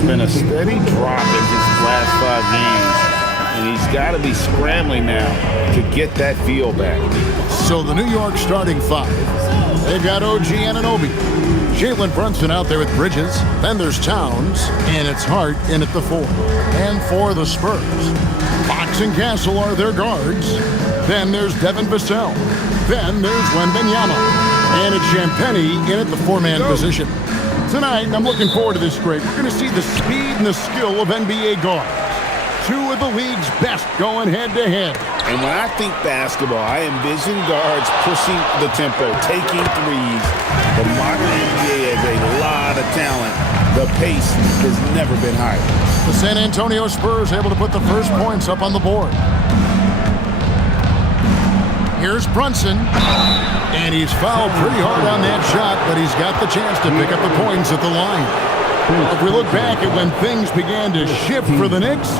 There's been a steady drop in his last 5 games, and he's got to be scrambling now to get that feel back. So the New York starting 5. They've got OG Anunoby, Jalen Brunson out there with Bridges. Then there's Towns, and it's Hart in at the 4. And for the Spurs, Fox and Castle are their guards. Then there's Devin Vassell. Then there's Wembanyama. And it's Champagnie in at the 4-man position. Tonight, I'm looking forward to this great. We're going to see the speed and the skill of NBA guards. 2 of the league's best going head-to-head. And when I think basketball, I envision guards pushing the tempo, taking threes. The modern NBA has a lot of talent. The pace has never been higher. The San Antonio Spurs able to put the first points up on the board. Here's Brunson. And he's fouled pretty hard on that shot, but he's got the chance to pick up the points at the line. If we look back at when things began to shift for the Knicks,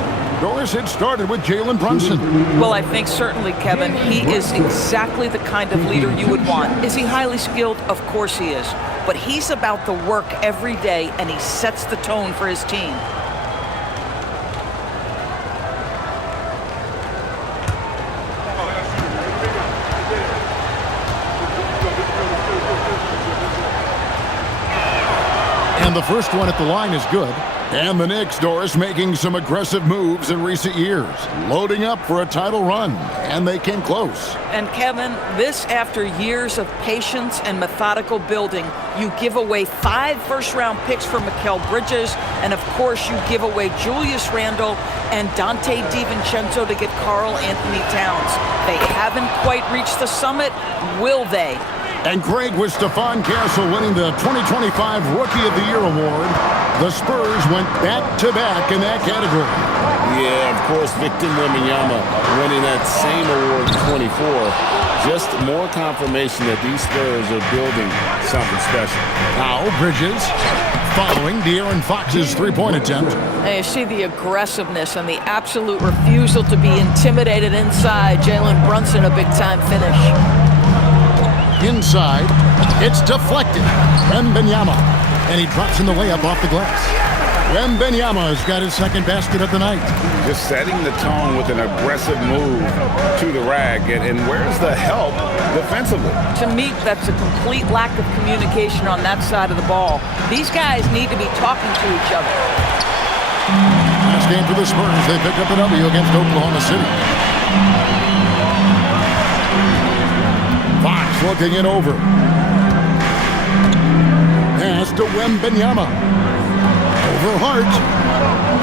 Doris, it started with Jalen Brunson. Well, I think certainly, Kevin, he is exactly the kind of leader you would want. Is he highly skilled? Of course he is. But he's about the work every day, and he sets the tone for his team. And the first one at the line is good. And the Knicks, Doris, making some aggressive moves in recent years, loading up for a title run, and they came close. And Kevin, this after years of patience and methodical building. You give away 5 first-round picks for Mikal Bridges, and of course you give away Julius Randle and Dante DiVincenzo to get Karl Anthony Towns. They haven't quite reached the summit, will they? And Greg, with Stephon Castle winning the 2025 Rookie of the Year award, the Spurs went back-to-back in that category. Yeah, of course, Victor Wembanyama winning that same award in 24. Just more confirmation that these Spurs are building something special. Now Bridges following De'Aaron Fox's 3-point attempt. And you see the aggressiveness and the absolute refusal to be intimidated inside. Jalen Brunson, a big-time finish. Inside, it's deflected. Wembanyama, and he drops in the layup off the glass. Wembanyama has got his second basket of the night. Just setting the tone with an aggressive move to the rag. And where's the help defensively? To me, that's a complete lack of communication on that side of the ball. These guys need to be talking to each other. Last game for the Spurs, they picked up a W against Oklahoma City. Fox looking it over. Pass to Wembanyama. Over Hart.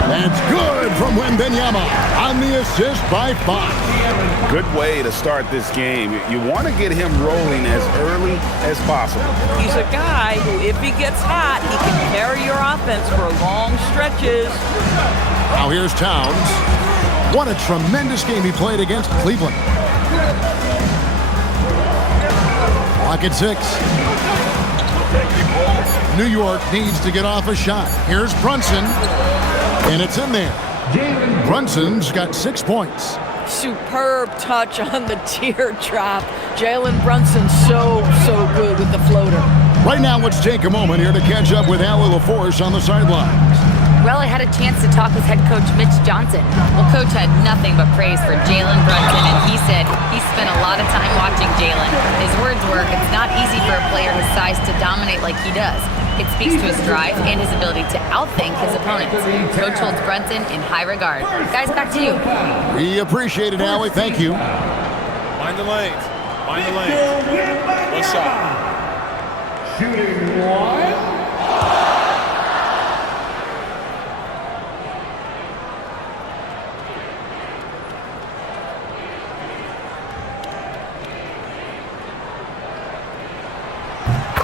That's good from Wembanyama on the assist by Fox. Good way to start this game. You want to get him rolling as early as possible. He's a guy who, if he gets hot, he can carry your offense for long stretches. Now here's Towns. What a tremendous game he played against Cleveland. Clock at 6. New York needs to get off a shot. Here's Brunson, and it's in there. Brunson's got 6 points. Superb touch on the teardrop. Jalen Brunson so good with the floater. Right now, let's take a moment here to catch up with Allie LaForce on the sidelines. Well, I had a chance to talk with head coach Mitch Johnson. Well, coach had nothing but praise for Jalen Brunson, and he said he spent a lot of time watching Jalen. His words were, it's not easy for a player his size to dominate like he does. It speaks to his drive and his ability to outthink his opponents. Coach holds Brunson in high regard. Guys, back to you. We appreciate it, Allie. Thank you. Mind the lanes. Mind the lanes. One shot. Shooting one.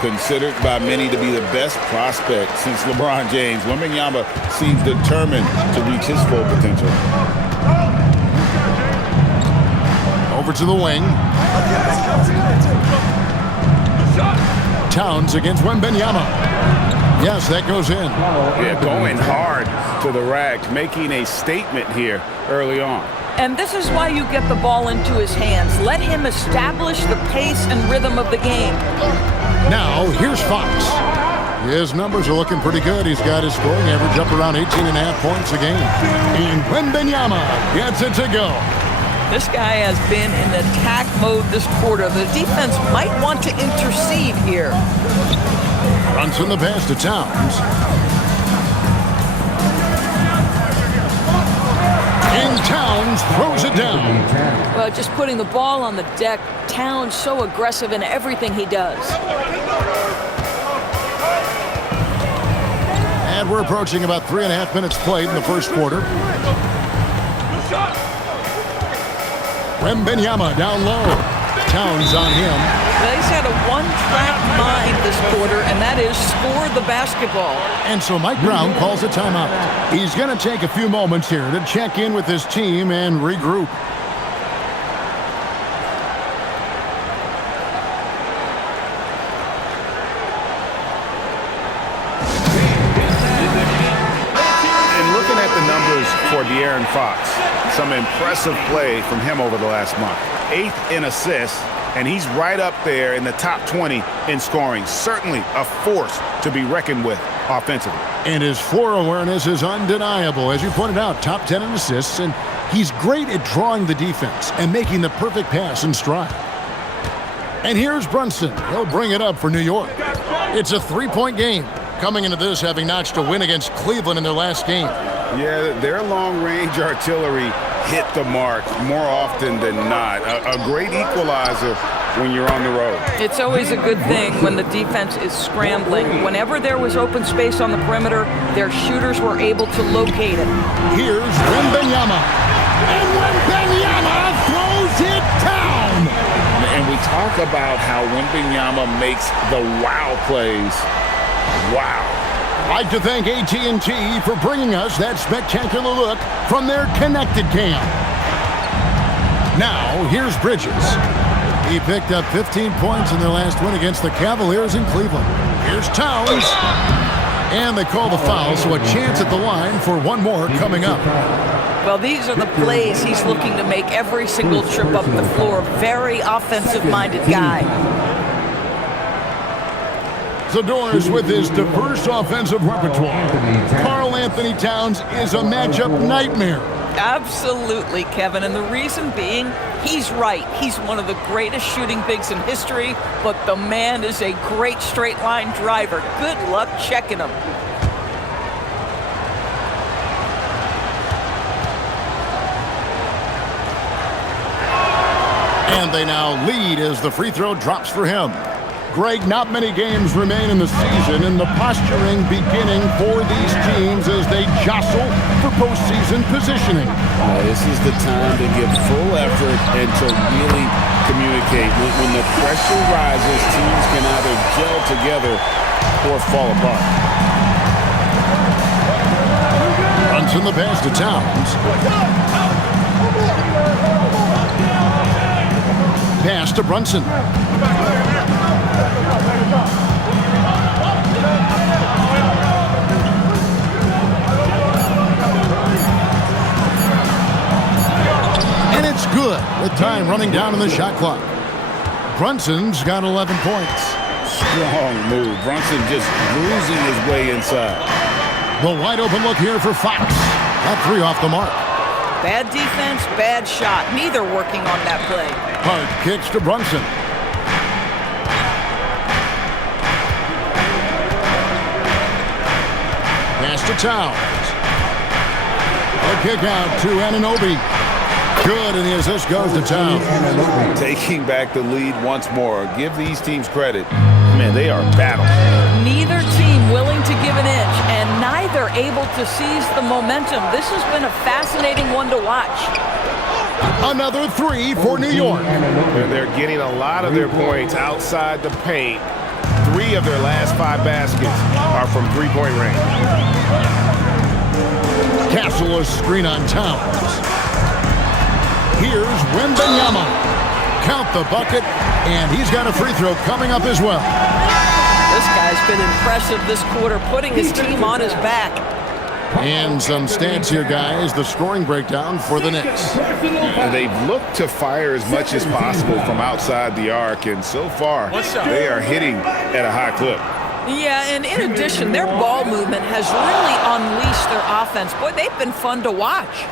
Considered by many to be the best prospect since LeBron James, Wembanyama seems determined to reach his full potential. Over to the wing. Towns against Wembanyama. Yes, that goes in. Yeah, going hard to the rack, making a statement here early on. And this is why you get the ball into his hands. Let him establish the pace and rhythm of the game. Now, here's Fox. His numbers are looking pretty good. He's got his scoring average up around 18.5 points a game. And Wembanyama gets it to go. This guy has been in attack mode this quarter. The defense might want to intercede here. Brunson the pass to Towns. And Towns throws it down. Well, just putting the ball on the deck. Towns so aggressive in everything he does. And we're approaching about 3.5 minutes played in the first quarter. Wembanyama down low. Towns on him. Well, he's had a one-track mind this quarter, and that is score the basketball. And so Mike Brown calls a timeout. He's going to take a few moments here to check in with his team and regroup. For De'Aaron Fox. Some impressive play from him over the last month. 8th in assists, and he's right up there in the top 20 in scoring. Certainly a force to be reckoned with offensively. And his floor awareness is undeniable. As you pointed out, top 10 in assists, and he's great at drawing the defense and making the perfect pass in stride. And here's Brunson. He'll bring it up for New York. It's a 3-point game. Coming into this, having notched a win against Cleveland in their last game. Yeah, their long-range artillery hit the mark more often than not. A great equalizer when you're on the road. It's always a good thing when the defense is scrambling. Whenever there was open space on the perimeter, their shooters were able to locate it. Here's Wembanyama. And Wembanyama throws it down. And we talk about how Wembanyama makes the wow plays. Wow. I'd like to thank AT&T for bringing us that spectacular look from their connected cam. Now, here's Bridges. He picked up 15 points in their last win against the Cavaliers in Cleveland. Here's Towns. And they call the foul, so a chance at the line for one more coming up. Well, these are the plays he's looking to make every single trip up the floor. Very offensive-minded guy. Zador's with his diverse offensive repertoire. Karl Anthony Towns is a matchup nightmare. Absolutely, Kevin. And the reason being, he's right. He's one of the greatest shooting bigs in history, but the man is a great straight-line driver. Good luck checking him. And they now lead as the free throw drops for him. Greg, not many games remain in the season, and the posturing beginning for these teams as they jostle for postseason positioning. This is the time to give full effort and to really communicate. When the pressure rises, teams can either gel together or fall apart. Brunson the pass to Towns. Pass to Brunson. And it's good with time running down on the shot clock. Brunson's got 11 points. Strong move. Brunson just bruising his way inside. The wide open look here for Fox. That three off the mark. Bad defense, bad shot. Neither working on that play. Hard kicks to Brunson. Pass to Towns. A kick out to Anunoby. Good, and the assist goes to Towns. Taking back the lead once more. Give these teams credit. Man, they are battle. Neither team willing to give an inch, and neither able to seize the momentum. This has been a fascinating one to watch. Another three for New York. They're getting a lot of their points outside the paint. 3 of their last 5 baskets are from three-point range. Castle a screen on Towns. Here's Wembanyama. Count the bucket, and he's got a free throw coming up as well. This guy's been impressive this quarter, putting his team on his back. And some stats here, guys. The scoring breakdown for the Knicks. They've looked to fire as much as possible from outside the arc, and so far they are hitting at a high clip. Yeah, and in addition, their ball movement has really unleashed their offense. Boy, they've been fun to watch.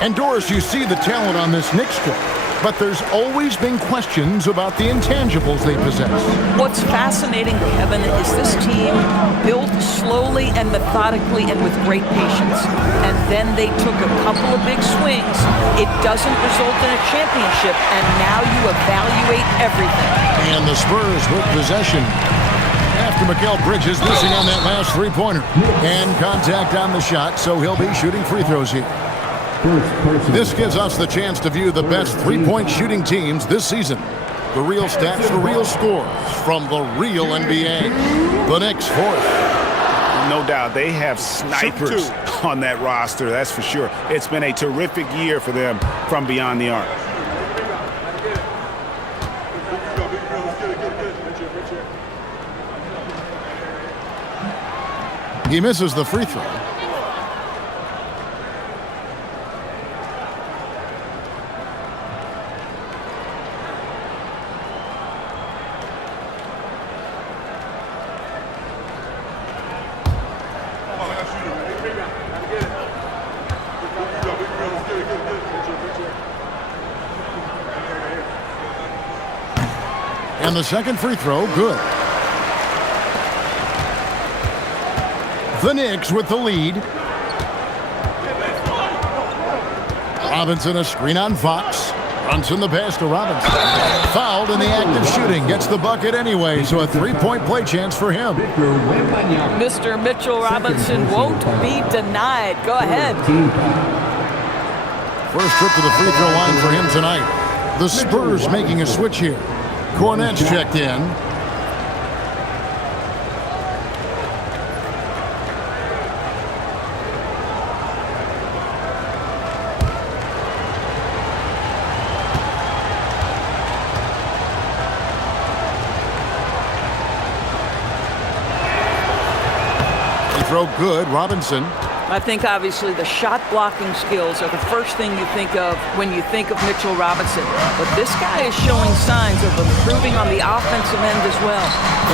And Doris, you see the talent on this Knicks squad, but there's always been questions about the intangibles they possess. What's fascinating, Kevin, is this team built slowly and methodically and with great patience. And then they took a couple of big swings. It doesn't result in a championship, and now you evaluate everything. And the Spurs with possession after Mikal Bridges missing on that last three-pointer. And contact on the shot, so he'll be shooting free throws here. This gives us the chance to view the best three-point shooting teams this season. The real stats, the real scores from the real NBA. The Knicks fourth. No doubt, they have snipers on that roster, that's for sure. It's been a terrific year for them from beyond the arc. He misses the free throw. And the second free throw, good. The Knicks with the lead. Robinson a screen on Fox. Brunson the pass to Robinson. Fouled in the act of shooting. Gets the bucket anyway, so a three-point play chance for him. Mr. Mitchell Robinson won't be denied. Go ahead. First trip to the free throw line for him tonight. The Spurs making a switch here. Cornette's checked in. Free throw good, Robinson. I think obviously the shot blocking skills are the first thing you think of when you think of Mitchell Robinson. But this guy is showing signs of improving on the offensive end as well.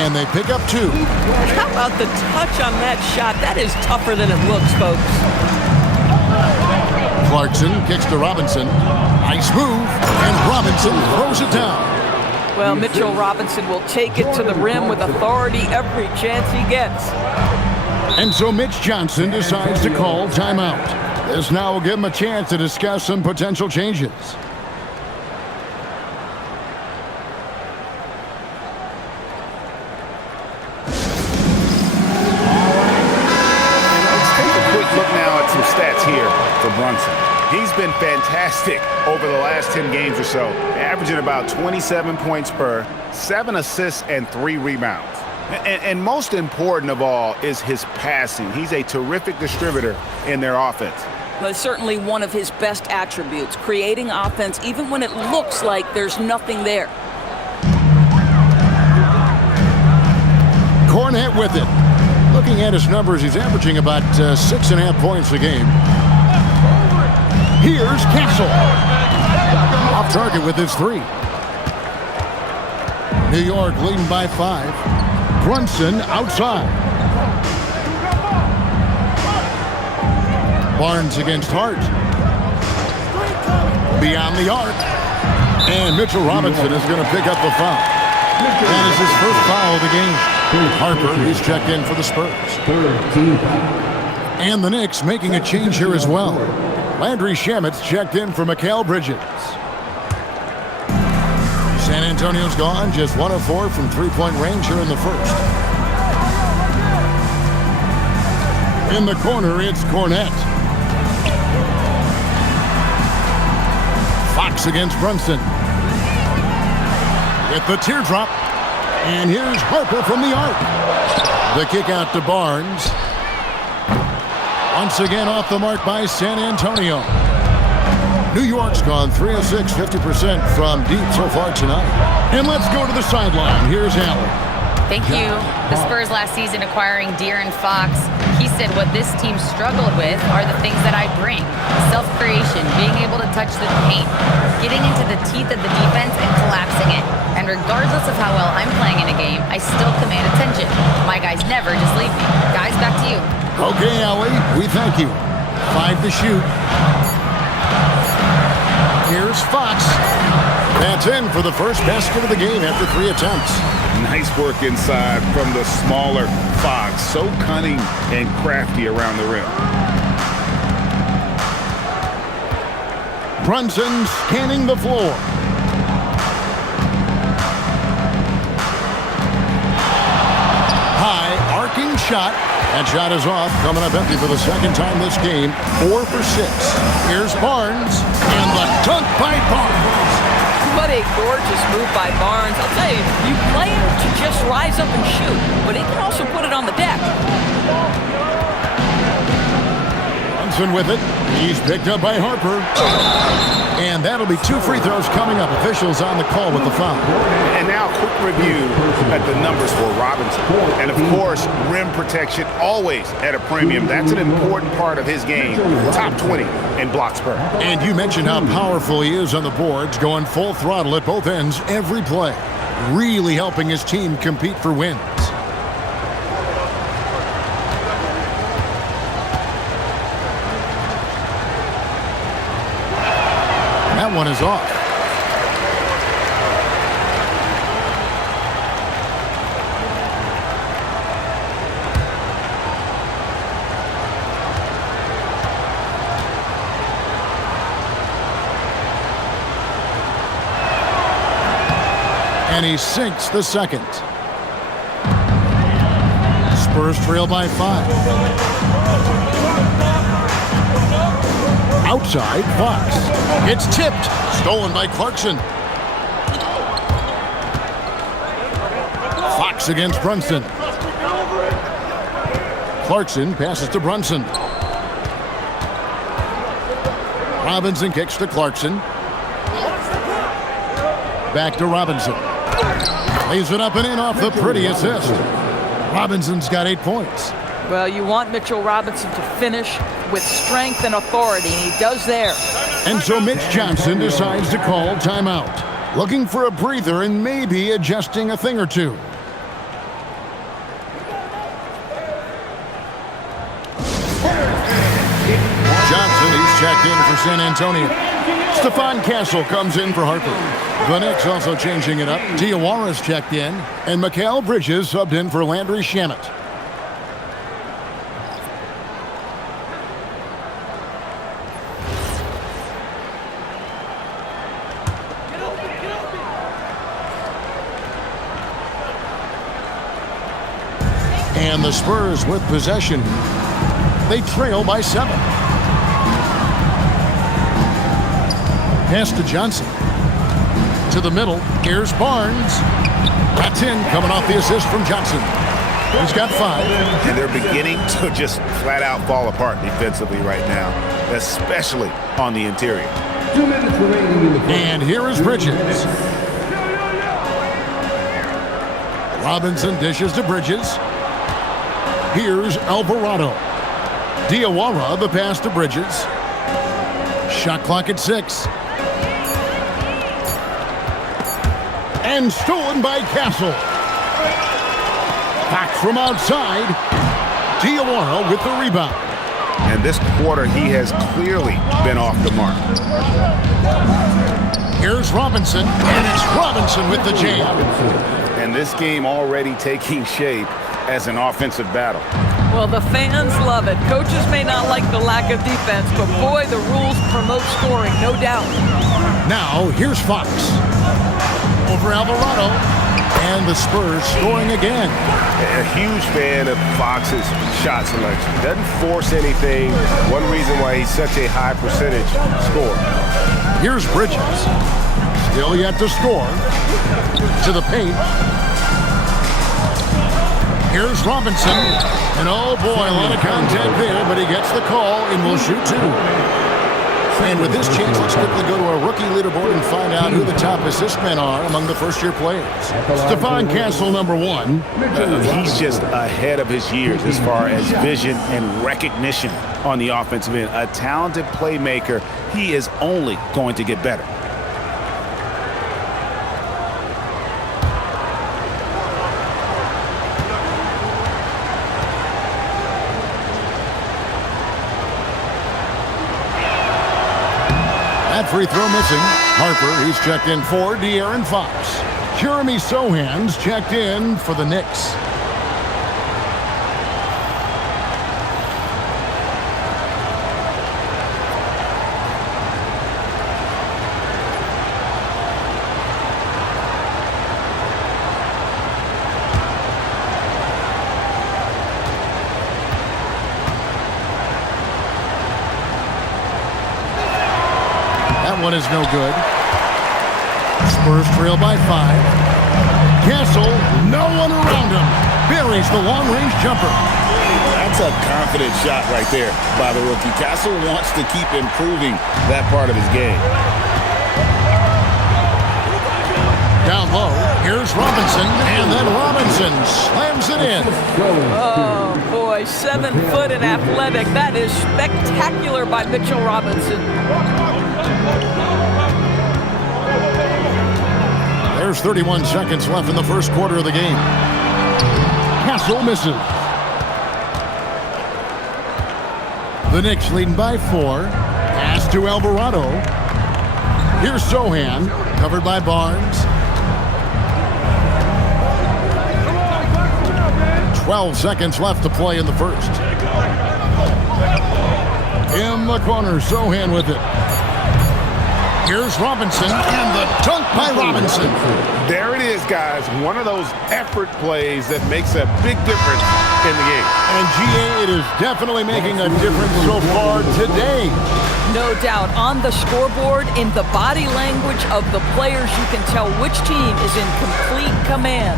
And they pick up two. How about the touch on that shot? That is tougher than it looks, folks. Clarkson kicks to Robinson. Nice move. And Robinson throws it down. Well, Mitchell Robinson will take it to the rim with authority every chance he gets. And so Mitch Johnson decides to call timeout. This now will give him a chance to discuss some potential changes. Let's take a quick look now at some stats here for Brunson. He's been fantastic over the last 10 games or so, averaging about 27 points per, 7 assists, and 3 rebounds. And most important of all is his passing. He's a terrific distributor in their offense. But certainly one of his best attributes, creating offense even when it looks like there's nothing there. Cornette with it. Looking at his numbers, he's averaging about 6.5 points a game. Here's Castle. Off target with his three. New York leading by 5. Brunson outside. Barnes against Hart. Beyond the arc. And Mitchell Robinson is going to pick up the foul. That is his first foul of the game. Harper, he's checked in for the Spurs. And the Knicks making a change here as well. Landry Shamet's checked in for Mikal Bridges. San Antonio's gone, just 1 of 4 from three-point range here in the first. In the corner, it's Cornette. Fox against Brunson. With the teardrop. And here's Harper from the arc. The kick out to Barnes. Once again off the mark by San Antonio. New York's gone 3 of 6, 50% from deep so far tonight. And let's go to the sideline. Here's Allen. Thank you. The Spurs last season acquiring De'Aaron Fox He said what this team struggled with are the things that I bring. Self-creation, being able to touch the paint, getting into the teeth of the defense and collapsing it. And regardless of how well I'm playing in a game, I still command attention. My guys never just leave me. Guys, back to you. Okay, Allie, we thank you. 5 to shoot. Here's Fox. That's in for the first basket of the game after 3 attempts. Nice work inside from the smaller Fox. So cunning and crafty around the rim. Brunson scanning the floor. High arcing shot. That shot is off, coming up empty for the second time this game. 4 for 6. Here's Barnes, and the dunk by Barnes. What a gorgeous move by Barnes. I'll tell you, you play him to just rise up and shoot, but he can also put it on the deck. Brunson with it. He's picked up by Harper. And that'll be 2 free throws coming up. Officials on the call with the foul. And now quick review at the numbers for Robinson. And of course, rim protection always at a premium. That's an important part of his game. Top 20 in block spur. And you mentioned how powerful he is on the boards, going full throttle at both ends every play. Really helping his team compete for wins. That one is off. And he sinks the second. Spurs trail by 5. Outside, Fox. It's tipped. Stolen by Clarkson. Fox against Brunson. Clarkson passes to Brunson. Robinson kicks to Clarkson. Back to Robinson. Lays it up and in off the pretty assist. Robinson's got 8 points. Well, you want Mitchell Robinson to finish with strength and authority, and he does there. And so Mitch Johnson decides to call timeout. Looking for a breather and maybe adjusting a thing or two. Johnson, he's checked in for San Antonio. Stephon Castle comes in for Harper. The Knicks also changing it up. Diawara's checked in, and Mikal Bridges subbed in for Landry Shamet. And the Spurs with possession. They trail by 7. Pass to Johnson. To the middle. Here's Barnes. That's in, coming off the assist from Johnson. He's got 5. And they're beginning to just flat out fall apart defensively right now, especially on the interior. 2 minutes remaining in the game. And here is Bridges. Robinson dishes to Bridges. Here's Alvarado. Diawara, the pass to Bridges. Shot clock at 6. And stolen by Castle. Back from outside. Diawara with the rebound. And this quarter, he has clearly been off the mark. Here's Robinson, and it's Robinson with the jam. And this game already taking shape as an offensive battle. Well, the fans love it. Coaches may not like the lack of defense, but boy, the rules promote scoring, no doubt. Now, here's Fox. Over Alvarado. And the Spurs scoring again. A huge fan of Fox's shot selection. Doesn't force anything. One reason why he's such a high percentage scorer. Here's Bridges. Still yet to score. To the paint. Here's Robinson. And oh boy, a lot of contact there, but he gets the call and will shoot 2. And with this chance, let's quickly go to our rookie leaderboard and find out who the top assist men are among the first-year players. Stephon Castle, number 1. He's just ahead of his years as far as vision and recognition on the offensive end. A talented playmaker. He is only going to get better. That free throw missing. Harper, he's checked in for De'Aaron Fox. Jeremy Sohan's checked in for the Knicks. That one is no good. Spurs trail by 5. Castle, no one around him. Buries the long-range jumper. That's a confident shot right there by the rookie. Castle wants to keep improving that part of his game. Down low, here's Robinson, and then Robinson slams it in. Oh, boy, 7 foot and athletic. That is spectacular by Mitchell Robinson. There's 31 seconds left in the first quarter of the game. Castle misses. The Knicks leading by 4. Pass to Alvarado. Here's Sohan, covered by Barnes. 12 seconds left to play in the first. In the corner, Sohan with it. Here's Robinson, and the dunk by Robinson. There it is, guys. One of those effort plays that makes a big difference in the game. And GA, it is definitely making a difference so far today. No doubt. On the scoreboard, in the body language of the players, you can tell which team is in complete command.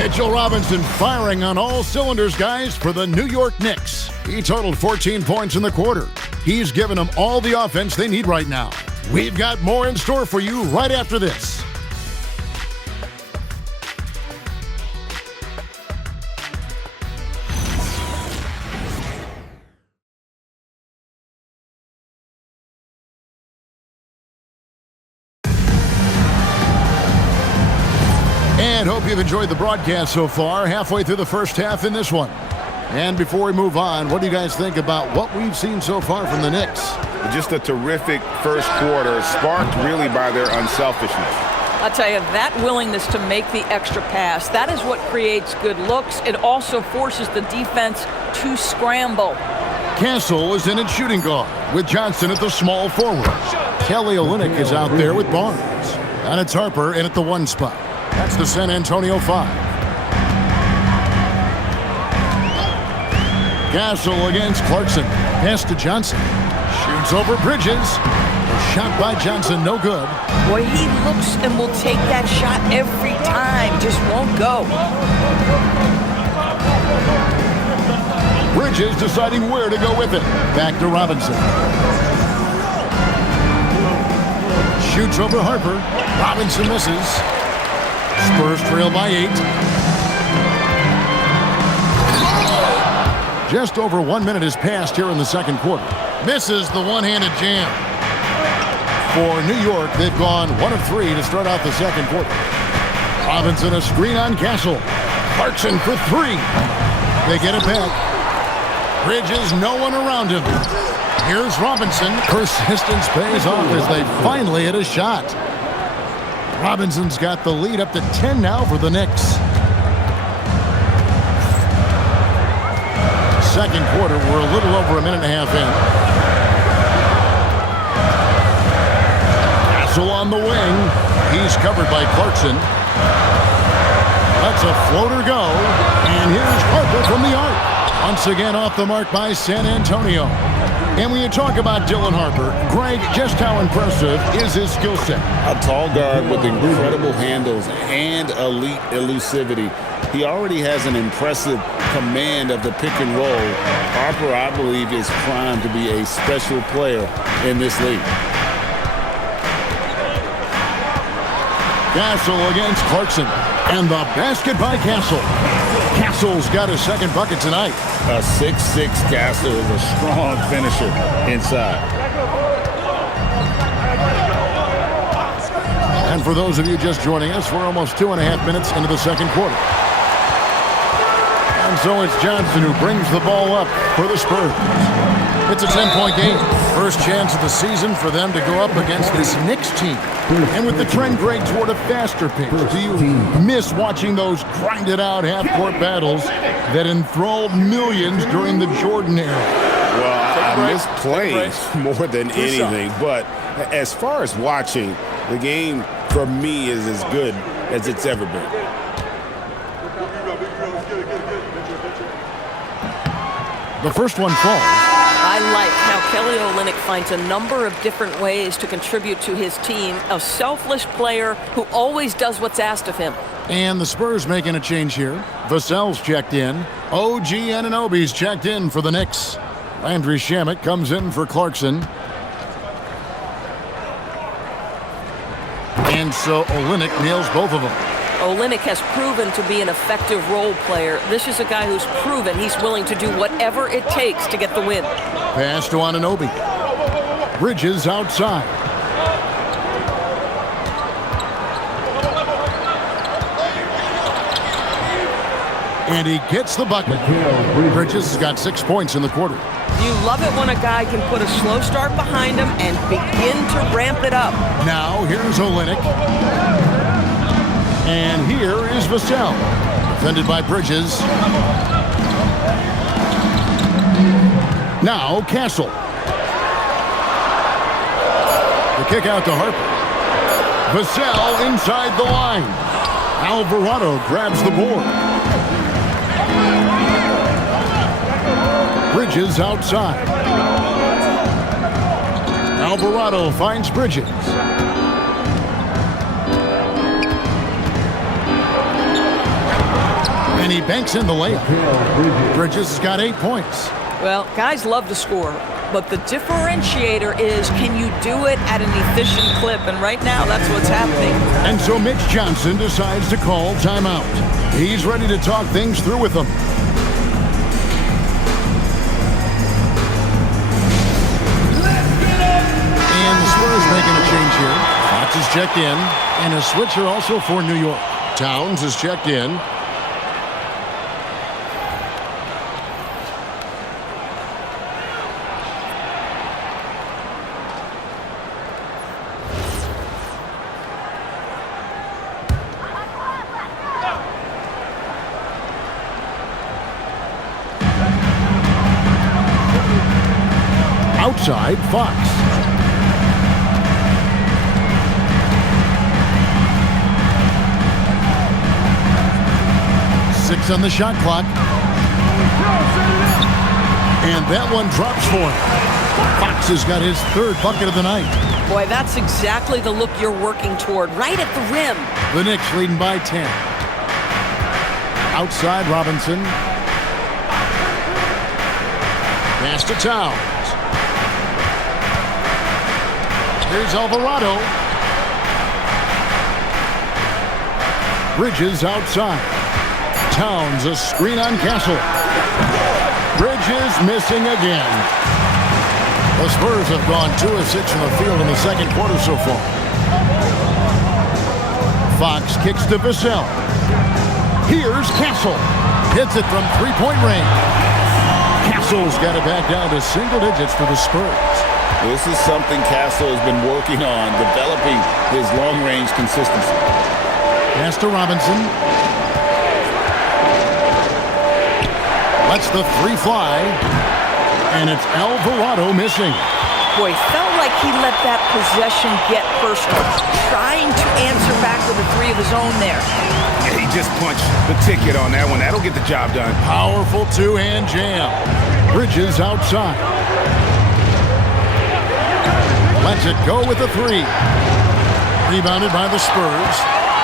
Mitchell Robinson firing on all cylinders, guys, for the New York Knicks. He totaled 14 points in the quarter. He's given them all the offense they need right now. We've got more in store for you right after this. And hope you've enjoyed the broadcast so far, halfway through the first half in this one. And before we move on, what do you guys think about what we've seen so far from the Knicks? Just a terrific first quarter, sparked really by their unselfishness. I'll tell you, that willingness to make the extra pass, that is what creates good looks. It also forces the defense to scramble. Castle is in at shooting guard with Johnson at the small forward. Kelly Olynyk is out there with Barnes. And it's Harper in at the 1 spot. That's the San Antonio 5. Castle against Clarkson. Pass to Johnson. Shoots over Bridges. A shot by Johnson, no good. Boy, he looks and will take that shot every time. Just won't go. Bridges deciding where to go with it. Back to Robinson. Shoots over Harper. Robinson misses. Spurs trail by 8. Just over 1 minute has passed here in the second quarter. Misses the one-handed jam. For New York, they've gone 1 of 3 to start out the second quarter. Robinson a screen on Castle. Clarkson for 3. They get it back. Bridges, no one around him. Here's Robinson. Persistence pays off as they finally hit a shot. Robinson's got the lead up to 10 now for the Knicks. Second quarter, we're a little over a minute and a half in. Castle on the wing. He's covered by Clarkson. That's a floater go. And here's Harper from the arc. Once again off the mark by San Antonio. And when you talk about Dylan Harper, Greg, just how impressive is his skill set? A tall guard with incredible handles and elite elusivity. He already has an impressive command of the pick and roll. Harper, I believe, is primed to be a special player in this league. Castle against Clarkson. And the basket by Castle. Castle's got his second bucket tonight. A 6'6" Castle is a strong finisher inside. And for those of you just joining us, we're almost 2.5 minutes into the second quarter. And so it's Johnson who brings the ball up for the Spurs. It's a 10-point game. First chance of the season for them to go up against this Knicks team. And with the trend great toward a faster pace, do you miss watching those grinded-out half-court battles that enthralled millions during the Jordan era? Well, I miss plays more than anything. But as far as watching, the game for me is as good as it's ever been. The first one falls. I like how Kelly Olynyk finds a number of different ways to contribute to his team. A selfless player who always does what's asked of him. And the Spurs making a change here. Vassell's checked in. OG Anunoby's checked in for the Knicks. Landry Shamet comes in for Clarkson. And so Olynyk nails both of them. Olynyk has proven to be an effective role player. This is a guy who's proven he's willing to do whatever it takes to get the win. Pass to Anunoby. Bridges outside. And he gets the bucket. Bridges has got 6 points in the quarter. You love it when a guy can put a slow start behind him and begin to ramp it up. Now here's Olynyk. And here is Vassell. Defended by Bridges. Now Castle. The kick out to Harper. Vassell inside the line. Alvarado grabs the board. Bridges outside. Alvarado finds Bridges. And he banks in the layup. Bridges has got 8 points. Well, guys love to score, but the differentiator is, can you do it at an efficient clip? And right now, that's what's happening. And so Mitch Johnson decides to call timeout. He's ready to talk things through with them. And the Spurs making a change here. Fox is checked in, and a switcher also for New York. Towns is checked in. Outside, Fox. Six on the shot clock. And that one drops for him. Fox has got his third bucket of the night. Boy, that's exactly the look you're working toward, right at the rim. The Knicks leading by 10. Outside, Robinson. Pass to Towns. Here's Alvarado. Bridges outside. Towns a screen on Castle. Bridges missing again. The Spurs have gone 2 of 6 from the field in the second quarter so far. Fox kicks to Vassell. Here's Castle. Hits it from three-point range. Castle's got it back down to single digits for the Spurs. This is something Castle has been working on, developing his long-range consistency. Pass to Robinson. Lets the three fly. And it's Alvarado missing. Boy, felt like he let that possession get personal. Trying to answer back with a three of his own there. And he just punched the ticket on that one. That'll get the job done. Powerful two-hand jam. Bridges outside. Lets it go with a three. Rebounded by the Spurs.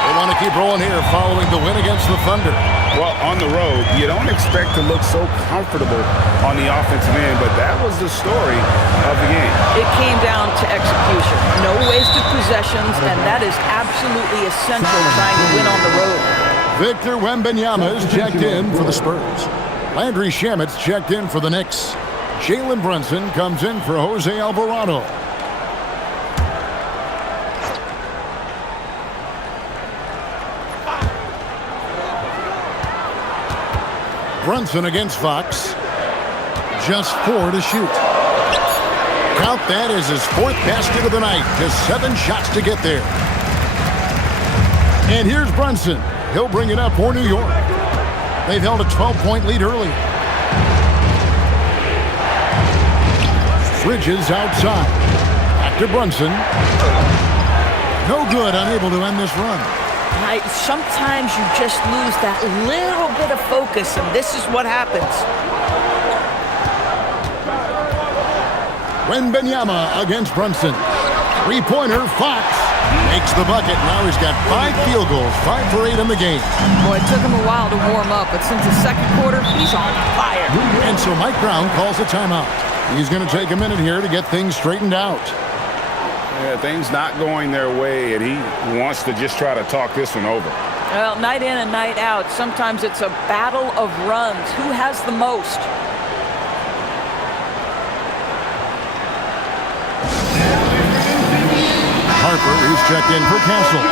They want to keep rolling here following the win against the Thunder. Well, on the road, you don't expect to look so comfortable on the offensive end, but that was the story of the game. It came down to execution. No wasted possessions, and that is absolutely essential trying to win on the road. Victor Wembanyama is checked in for the Spurs. Landry Shamet's checked in for the Knicks. Jalen Brunson comes in for Jose Alvarado. Brunson against Fox. Just 4 to shoot. Count that as his 4th basket of the night. Just 7 shots to get there. And here's Brunson. He'll bring it up for New York. They've held a 12-point lead early. Bridges outside. Back to Brunson. No good, unable to end this run. Sometimes you just lose that little bit of focus, and this is what happens. Wembanyama against Brunson. Three-pointer, Fox makes the bucket. Now he's got 5 field goals, 5 for 8 in the game. Boy, it took him a while to warm up, but since the second quarter, he's on fire. And so Mike Brown calls a timeout. He's going to take a minute here to get things straightened out. Yeah, things not going their way, and he wants to just try to talk this one over. Well, night in and night out, sometimes it's a battle of runs. Who has the most? Harper is checked in for Castle.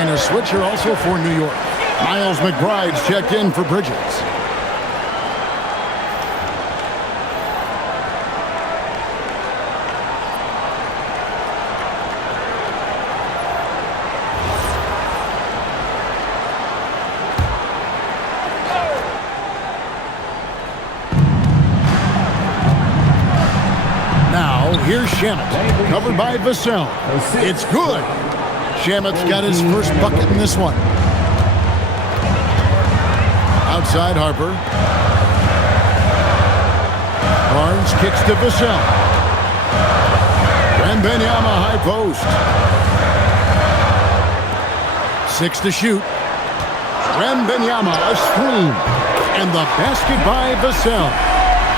And a switcher also for New York. Miles McBride's checked in for Bridges. Here's Shamet, covered by Vassell. It's good. Shamet's got his first bucket in this one. Outside Harper. Barnes kicks to Vassell. Wembanyama high post. 6 to shoot. Wembanyama a screen. And the basket by Vassell.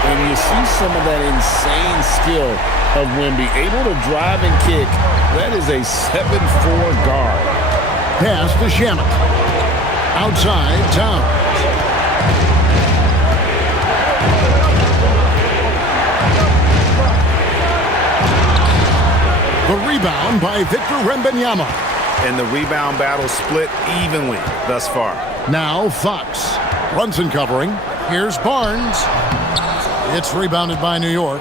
And you see some of that insane skill of Wemby, able to drive and kick. That is a 7'4" guard. Pass to Shamet. Outside, Towns. The rebound by Victor Wembanyama. And the rebound battle split evenly thus far. Now Fox. Brunson covering. Here's Barnes. It's rebounded by New York.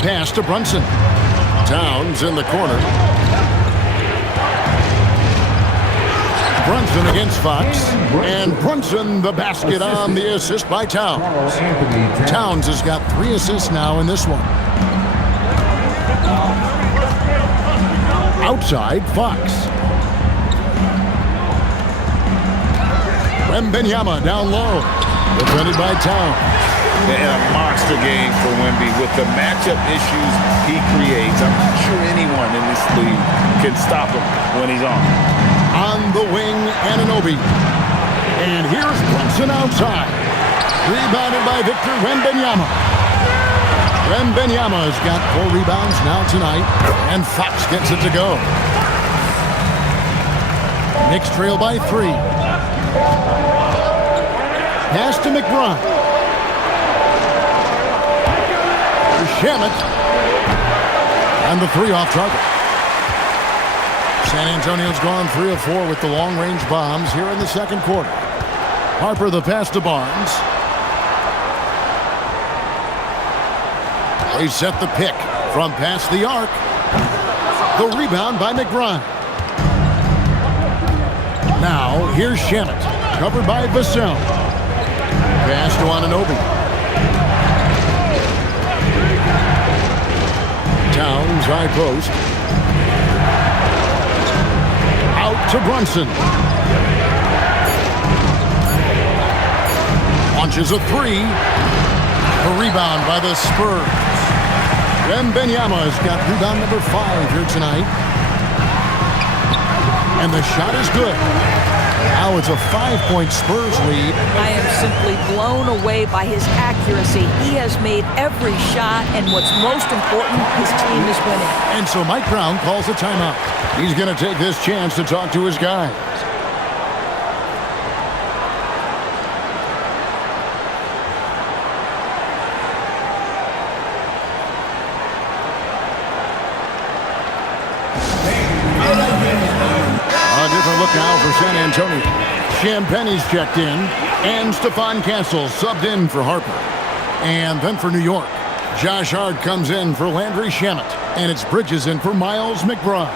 Pass to Brunson. Towns in the corner. Brunson against Fox. And Brunson the basket on the assist by Towns. Towns has got 3 assists now in this one. Outside Fox. Wembanyama down low. Defended by Towns. And a monster game for Wemby with the matchup issues he creates. I'm not sure anyone in this league can stop him when he's on. On the wing, Anunoby. And here's Brunson outside. Rebounded by Victor Wembanyama. Wembanyama has got 4 rebounds now tonight. And Fox gets it to go. Knicks trail by 3. Pass to McBride. Shamet. And the 3 off target. San Antonio's gone 3 of 4 with the long-range bombs here in the second quarter. Harper the pass to Barnes. They set the pick from past the arc. The rebound by McBride. Now here's Shamet, covered by Vassell. Pass to Anunoby. Towns high post. Out to Brunson. Launches a 3. The rebound by the Spurs. Wembanyama has got rebound number 5 here tonight. And the shot is good. Now it's a 5-point Spurs lead. I am simply blown away by his accuracy. He has made every shot, and what's most important, his team is winning. And so Mike Brown calls a timeout. He's going to take this chance to talk to his guys. A different look now for San Antonio. Champagne's checked in, and Stephon Castle subbed in for Harper. And then for New York, Josh Hart comes in for Landry Shamet, and it's Bridges in for Miles McBride.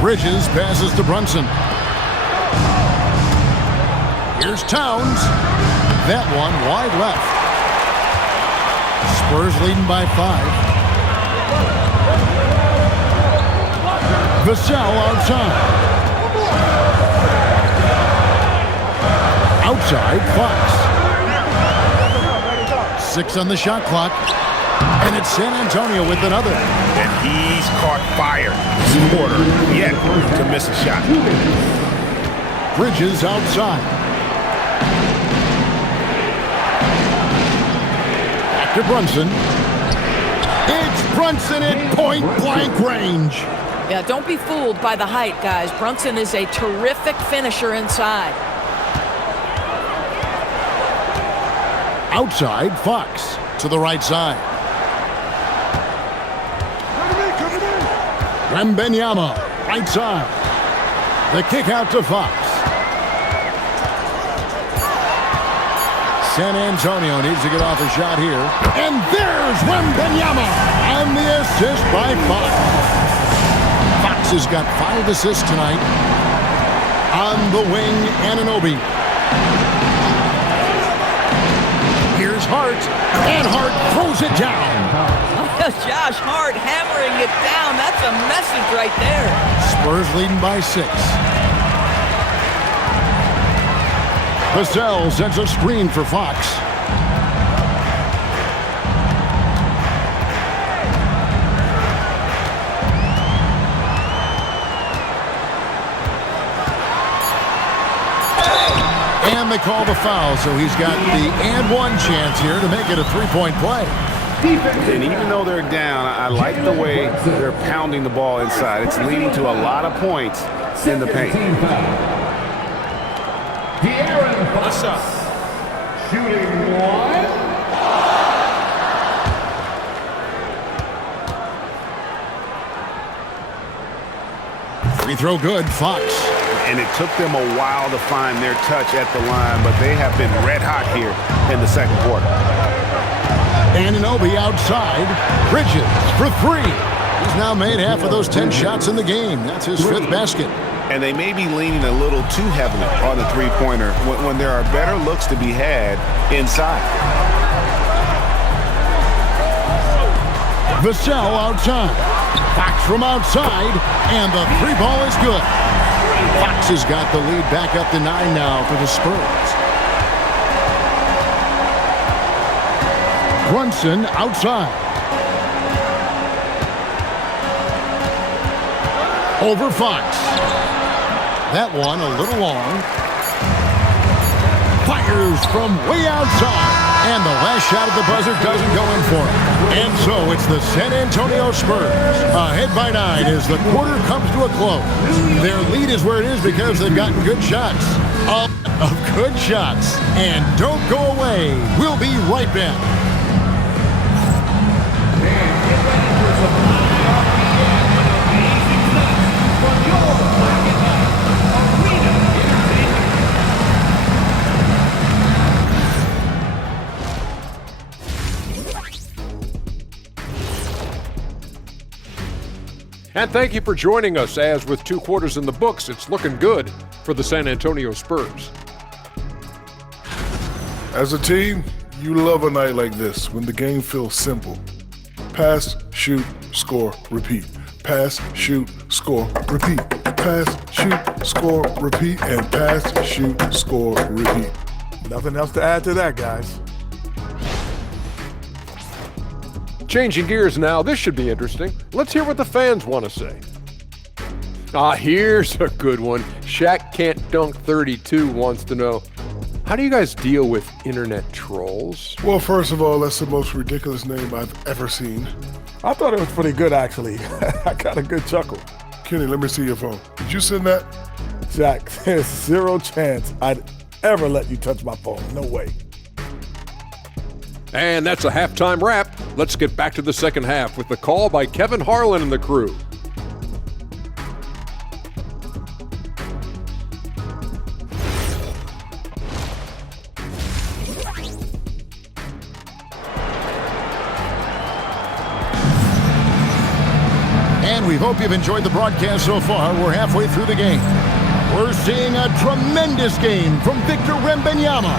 Bridges passes to Brunson. Here's Towns. That one wide left. Spurs leading by 5. Vassell outside. Outside, Fox. 6 on the shot clock. And it's San Antonio with another. And he's caught fire. Quarter yet to miss a shot. Bridges outside. Back to Brunson. It's Brunson at point-blank range. Yeah, don't be fooled by the height, guys. Brunson is a terrific finisher inside. Outside, Fox to the right side. Wembanyama, right side. The kick out to Fox. San Antonio needs to get off a shot here. And there's Wembanyama on the assist by Fox. Fox has got 5 assists tonight. On the wing, Anunoby. Here's Hart, and Hart throws it down. Josh Hart hammering it down. That's a message right there. Spurs leading by 6. Vassell sends a screen for Fox. And they call the foul, so he's got the and one chance here to make it a 3-point play. And even though they're down, I like the way they're pounding the ball inside. It's leading to a lot of points in the paint. What's up? Shooting 1. Free throw good, Fox. And it took them a while to find their touch at the line, but they have been red hot here in the second quarter. Anunoby outside. Bridges for 3. He's now made half of those 10 shots in the game. That's his 5th basket. And they may be leaning a little too heavily on the three-pointer when there are better looks to be had inside. Vassell outside. Fox from outside, and the 3 ball is good. Fox has got the lead back up to 9 now for the Spurs. Brunson outside. Over Fox. That one a little long. Fires from way outside. And the last shot at the buzzer doesn't go in for it. And so it's the San Antonio Spurs ahead by 9 as the quarter comes to a close. Their lead is where it is because they've gotten good shots. A lot of good shots. And don't go away. We'll be right back. And thank you for joining us as with 2 quarters in the books, it's looking good for the San Antonio Spurs. As a team, you love a night like this when the game feels simple. Pass, shoot, score, repeat. Pass, shoot, score, repeat. pass, shoot, score, repeat, and pass, shoot, score, repeat. Nothing else to add to that, guys. Changing gears now, this should be interesting. Let's hear what the fans want to say. Here's a good one. Shaq Can't Dunk 32 wants to know, how do you guys deal with internet trolls? Well, first of all, that's the most ridiculous name I've ever seen. I thought it was pretty good, actually. I got a good chuckle. Kenny, let me see your phone. Did you send that? Jack, there's zero chance I'd ever let you touch my phone. No way. And that's a halftime wrap. Let's get back to the second half with the call by Kevin Harlan and the crew. And we hope you've enjoyed the broadcast so far. We're halfway through the game. We're seeing a tremendous game from Victor Wembanyama.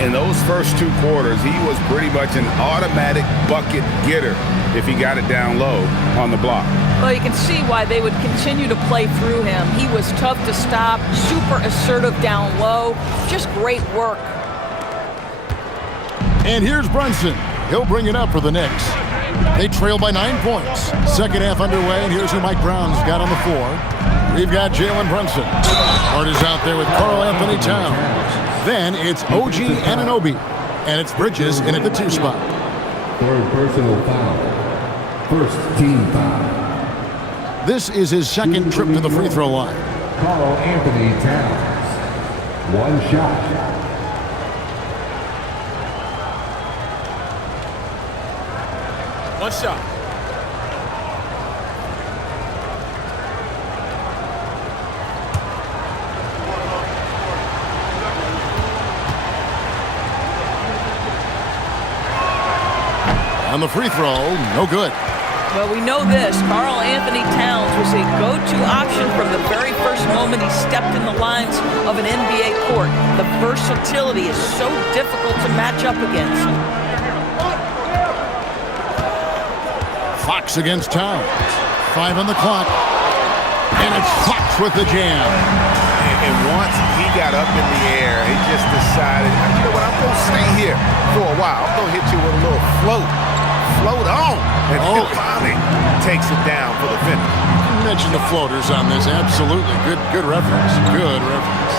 In those first 2 quarters, he was pretty much an automatic bucket getter if he got it down low on the block. Well, you can see why they would continue to play through him. He was tough to stop, super assertive down low. Just great work. And here's Brunson. He'll bring it up for the Knicks. They trail by 9 points. Second half underway, and here's who Mike Brown's got on the floor. We've got Jalen Brunson. Hart is out there with Karl Anthony Towns. Then it's OG Anunoby, and it's Bridges in at the 2 spot. Third personal foul. First team foul. This is his second trip to the free throw line. Karl Anthony Towns. 1 shot. One shot. On the free throw, no good. Well, we know this. Karl Anthony Towns was a go-to option from the very first moment he stepped in the lines of an NBA court. The versatility is so difficult to match up against. Fox against Towns. 5 on the clock. And it's Fox with the jam. And once he got up in the air, he just decided, you know what, I'm going to stay here for a while. I'm going to hit you with a little float. Float on. And he finally takes it down for the finish. You mentioned the floaters on this. Absolutely. Good reference. Good reference.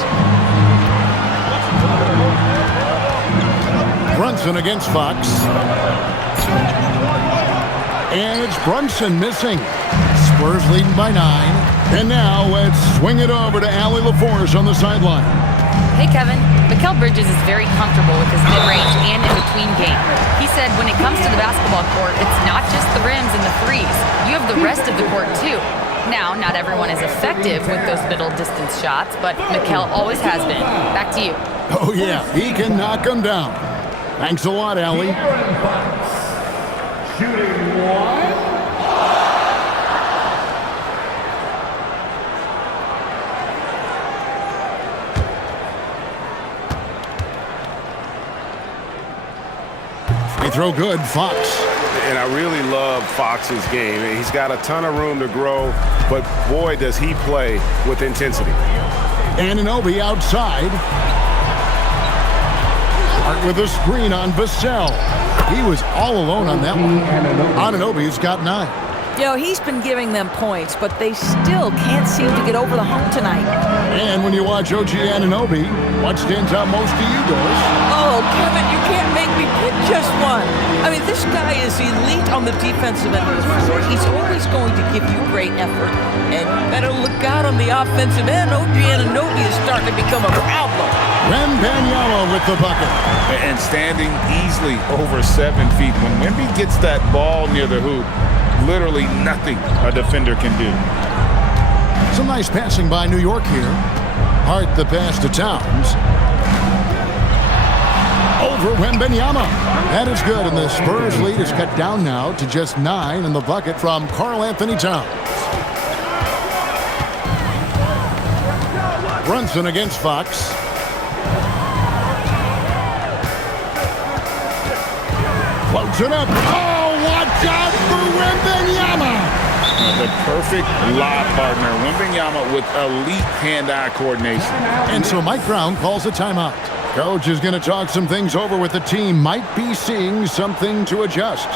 Brunson against Fox. And it's Brunson missing. Spurs leading by 9. And now let's swing it over to Allie LaForce on the sideline. Hey, Kevin. Mikal Bridges is very comfortable with his mid-range and in-between game. He said when it comes to the basketball court, it's not just the rims and the threes. You have the rest of the court, too. Now, not everyone is effective with those middle-distance shots, but Mikal always has been. Back to you. Oh, yeah. He can knock them down. Thanks a lot, Allie. Shooting 1. Free throw good, Fox. And I really love Fox's game. He's got a ton of room to grow, but boy, does he play with intensity. Anunoby outside. Hart with a screen on Vassell. He was all alone on that one. Anunoby's got 9. You know, he's been giving them points, but they still can't seem to get over the hump tonight. And when you watch OG Anunoby, what stands out most to you, Doris? Oh, Kevin, you can't make me pick just one. I mean, this guy is elite on the defensive end of the floor. He's always going to give you great effort. And you better look out on the offensive end. OG Anunoby is starting to become a problem. Wembanyama with the bucket. And standing easily over 7 feet. When Wemby gets that ball near the hoop, literally nothing a defender can do. Some nice passing by New York here. Hart the pass to Towns. Over Wembanyama. That is good, and the Spurs lead is cut down now to just 9 in the bucket from Karl Anthony Towns. Brunson against Fox. Floats it up. Oh, watch out for Wembanyama. The perfect lob partner. Wembanyama with elite hand-eye coordination. And so Mike Brown calls a timeout. Coach is going to talk some things over with the team. Might be seeing something to adjust.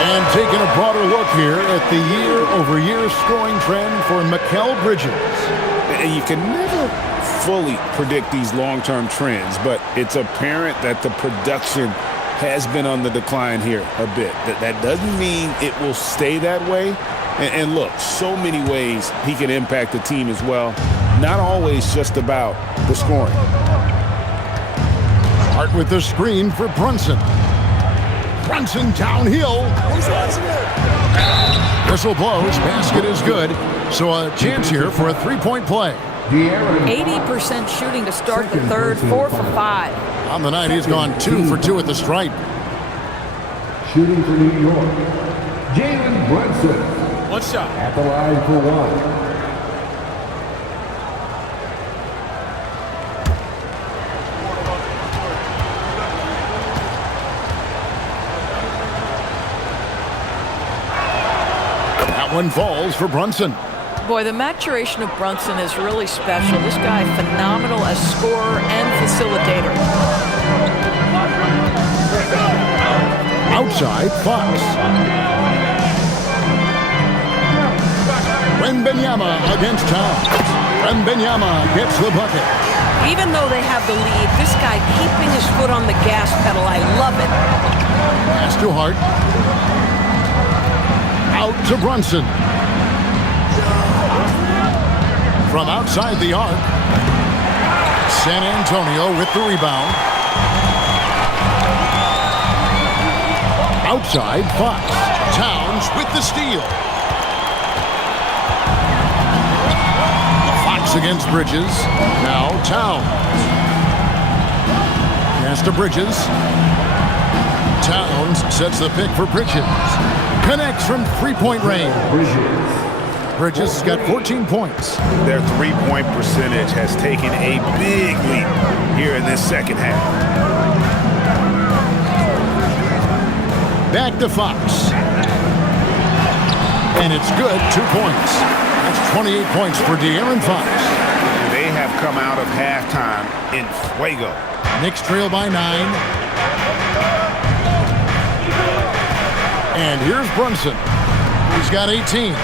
And taking a broader look here at the year-over-year scoring trend for Mikal Bridges. And you can never fully predict these long-term trends, but it's apparent that the production has been on the decline here a bit. That doesn't mean it will stay that way. And look, so many ways he can impact the team as well. Not always just about the scoring. Hart with the screen for Brunson. Brunson downhill. Whistle blows. Basket is good. So a chance here for a three-point play. 80% shooting to start the third, 4 for 5. On the night, he's gone 2 for 2 at the stripe. Shooting for New York, Jalen Brunson. One shot. At the line for one. That one falls for Brunson. Boy, the maturation of Brunson is really special. This guy, phenomenal as scorer and facilitator. Outside, Fox. Wembanyama against Towns. Wembanyama gets the bucket. Even though they have the lead, this guy keeping his foot on the gas pedal, I love it. Pass to Hart. Out to Brunson. From outside the arc. San Antonio with the rebound. Outside, Fox. Towns with the steal. Fox against Bridges. Now Towns. Pass to Bridges. Towns sets the pick for Bridges. Connects from three-point range. Bridges has got 14 points. Their three-point percentage has taken a big leap here in this second half. Back to Fox. And it's good, 2 points. That's 28 points for De'Aaron Fox. They have come out of halftime in fuego. Knicks trail by 9. And here's Brunson. He's got 18.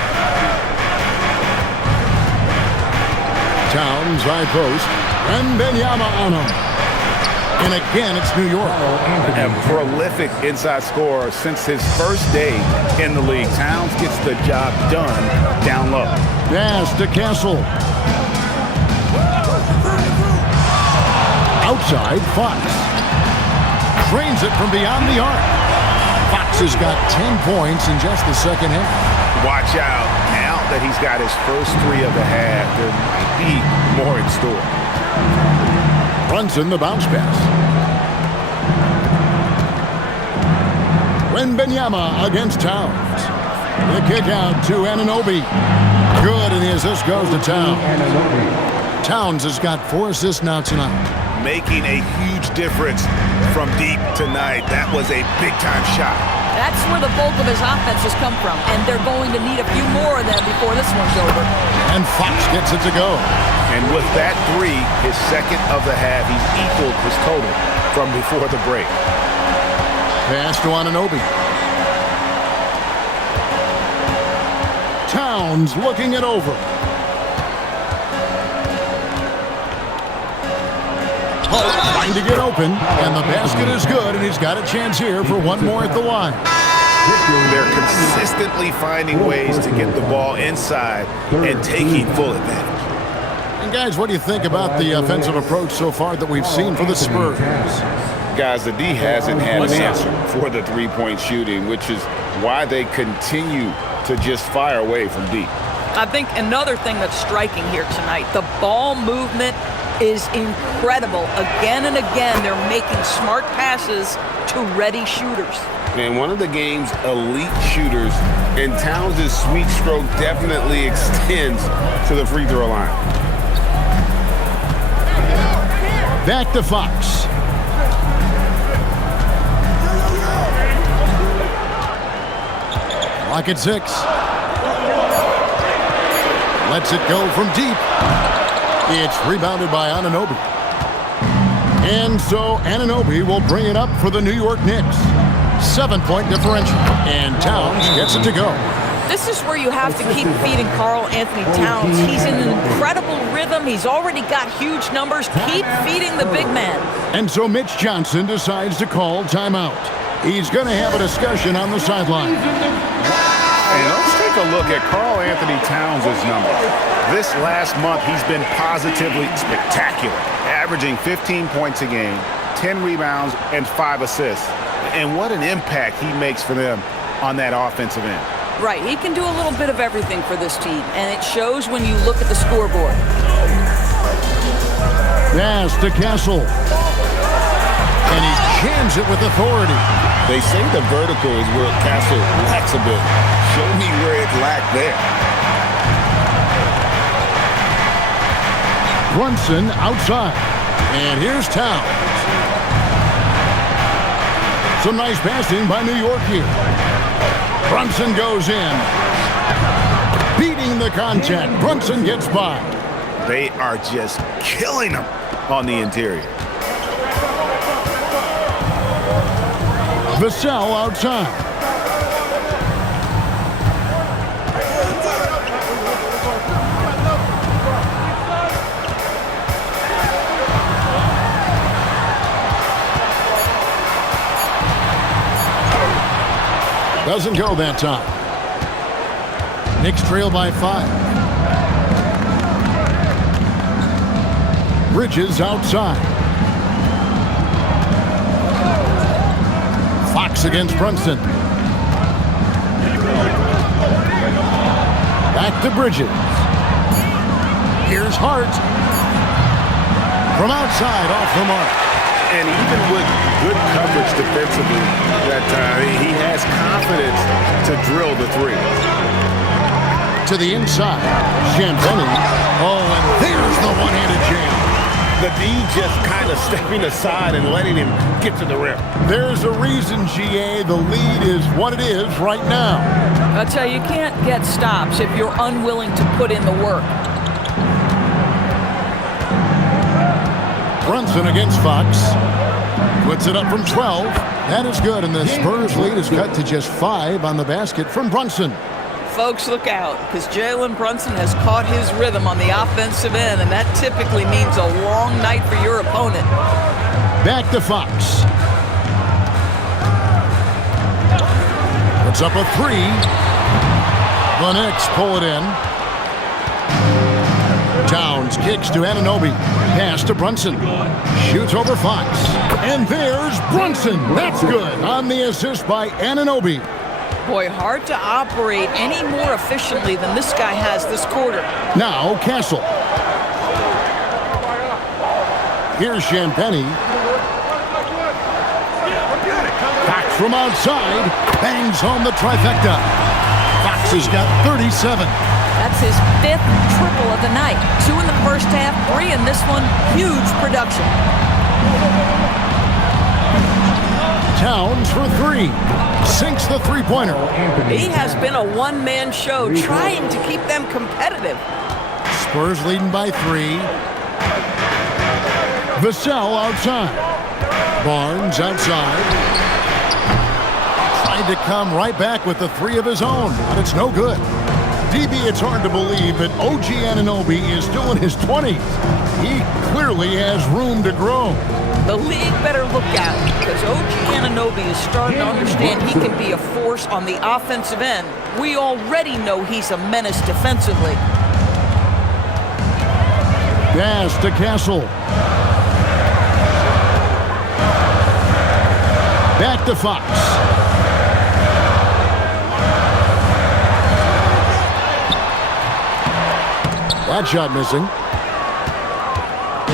Towns high post. And Wembanyama on him. And again, it's New York. A prolific inside scorer since his first day in the league. Towns gets the job done down low. Pass to Castle. Outside, Fox. Drains it from beyond the arc. Fox has got 10 points in just the second half. Watch out. Now that he's got his first 3 of the half, there might be more in store. Brunson, the bounce pass. Wembanyama against Towns. The kick out to Anunoby. Good, and the assist goes to Towns. Towns has got 4 assists now tonight. Making a huge difference from deep tonight. That was a big-time shot. That's where the bulk of his offense has come from, and they're going to need a few more of them before this one's over. And Fox gets it to go. And with that 3, his second of the half, he's equaled his total from before the break. Pass to Anunoby. Towns looking it over. Trying to get open, and the basket is good, and he's got a chance here for one more at the line. They're consistently finding ways to get the ball inside and taking full advantage. And guys, what do you think about the offensive approach so far that we've seen for the Spurs? Guys, the D hasn't had an answer for the three-point shooting, which is why they continue to just fire away from deep. I think another thing that's striking here tonight, the ball movement is incredible. Again and again, they're making smart passes to ready shooters. And one of the game's elite shooters, and Towns' sweet stroke definitely extends to the free throw line. Back to Fox. Clock at 6. Lets it go from deep. It's rebounded by Anunoby. And so Anunoby will bring it up for the New York Knicks. 7-point differential. And Towns gets it to go. This is where you have to keep feeding Karl Anthony Towns. He's in an incredible rhythm. He's already got huge numbers. Keep feeding the big man. And so Mitch Johnson decides to call timeout. He's going to have a discussion on the sideline. And let's take a look at Karl Anthony Towns' numbers. This last month, he's been positively spectacular, averaging 15 points a game, 10 rebounds, and 5 assists. And what an impact he makes for them on that offensive end. Right, he can do a little bit of everything for this team, and it shows when you look at the scoreboard. Pass to Castle. And he jams it with authority. They say the vertical is where Castle lacks a bit. Show me where it lacked there. Brunson outside. And here's Towns. Some nice passing by New York here. Brunson goes in. Beating the contact. Brunson gets by. They are just killing him on the interior. Vassell outside. Doesn't go that time. Knicks trail by 5. Bridges outside. Fox against Brunson. Back to Bridges. Here's Hart. From outside, off the mark. And even with good coverage defensively, he has confidence to drill the three. To the inside. Champagny. Oh, and there's the one-handed jam. The D just kind of stepping aside and letting him get to the rim. There's a reason, GA, the lead is what it is right now. I'll tell you, you can't get stops if you're unwilling to put in the work. Brunson against Fox. Puts it up from 12. That is good, and the Spurs lead is cut to just 5 on the basket from Brunson. Folks, look out, because Jalen Brunson has caught his rhythm on the offensive end, and that typically means a long night for your opponent. Back to Fox. Puts up a 3. The Knicks pull it in. Towns kicks to Anunoby. Pass to Brunson. Shoots over Fox. And there's Brunson. That's good on the assist by Anunoby. Boy, hard to operate any more efficiently than this guy has this quarter. Now Castle. Here's Champagny. Fox from outside. Bangs home the trifecta. Fox has got 37. That's his 5th triple of the night. 2 in the first half, 3 in this one. Huge production. Towns for 3. Sinks the three-pointer. He has been a one-man show trying to keep them competitive. Spurs leading by 3. Vassell outside. Barnes outside. Tried to come right back with the 3 of his own, but it's no good. DB, it's hard to believe that OG Anunoby is still in his 20s. He clearly has room to grow. The league better look out, because OG Anunoby is starting to understand he can be a force on the offensive end. We already know he's a menace defensively. Pass to Castle. Back to Fox. That shot missing.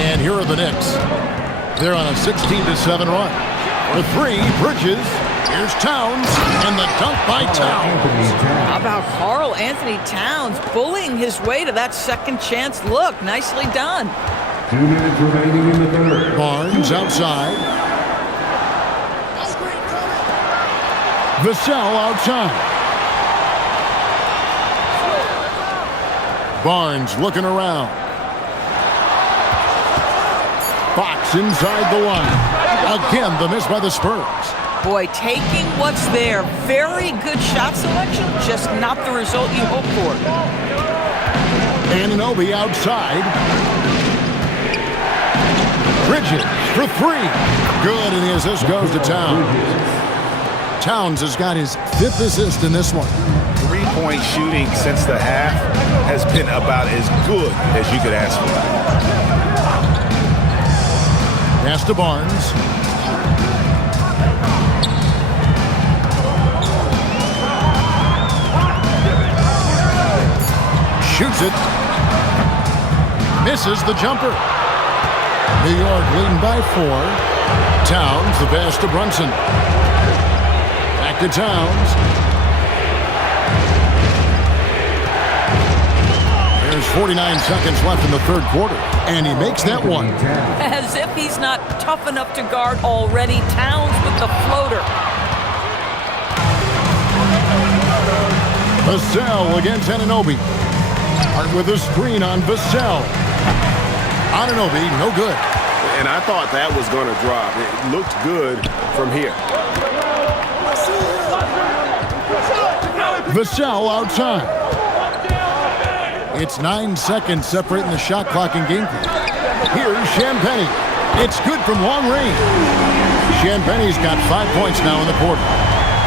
And here are the Knicks. They're on a 16-7 run. For 3, Bridges. Here's Towns. And the dunk by Towns. How about Karl Anthony Towns bullying his way to that second chance look? Nicely done. 2 minutes remaining in the third. Barnes outside. Vassell outside. Barnes looking around. Fox inside the line. Again, the miss by the Spurs. Boy, taking what's there. Very good shot selection, just not the result you hope for. Anunoby outside. Bridges for three. Good, and the assist goes to Towns. Towns has got his 5th assist in this one. Three-point shooting since the half has been about as good as you could ask for. Pass to Barnes. Shoots it. Misses the jumper. New York leading by 4. Towns, the pass to Brunson. Back to Towns. There's 49 seconds left in the third quarter, and he makes that one. As if he's not tough enough to guard already. Towns with the floater. Vassell against Anunoby. Hart with a screen on Vassell. Anunoby, no good. And I thought that was going to drop. It looked good from here. Vassell outside. It's 9 seconds separating the shot clock and game clock. Here's Champagnie. It's good from long range. Champagnie's got 5 points now in the quarter.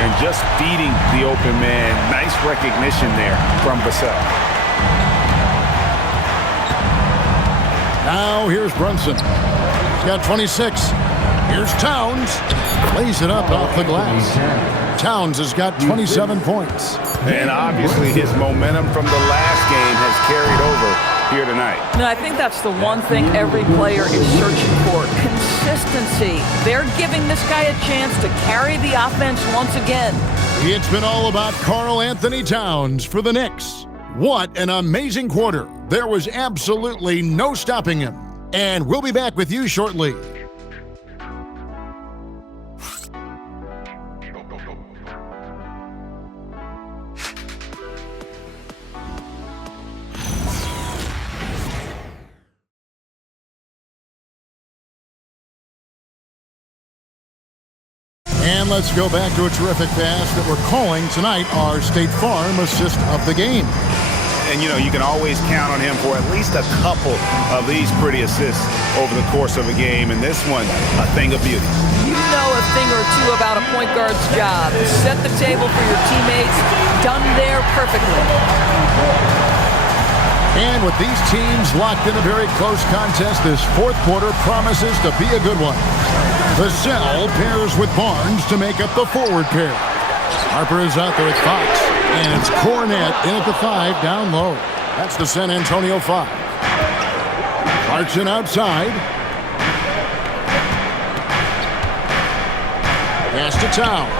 And just feeding the open man. Nice recognition there from Vassell. Now here's Brunson. He's got 26. Here's Towns. Lays it up off the glass. Towns has got 27 points. And obviously his momentum from the last game has carried over here tonight. And I think that's the one thing every player is searching for. Consistency. They're giving this guy a chance to carry the offense once again. It's been all about Karl Anthony Towns for the Knicks. What an amazing quarter. There was absolutely no stopping him. And we'll be back with you shortly. And let's go back to a terrific pass that we're calling tonight our State Farm assist of the game. And, you know, you can always count on him for at least a couple of these pretty assists over the course of a game. And this one, a thing of beauty. You know a thing or two about a point guard's job. Set the table for your teammates. Done there perfectly. And with these teams locked in a very close contest, this fourth quarter promises to be a good one. Vassell pairs with Barnes to make up the forward pair. Harper is out there with Fox. And it's Cornette in at the 5, down low. That's the San Antonio 5. Clarkson outside. Pass to Towns.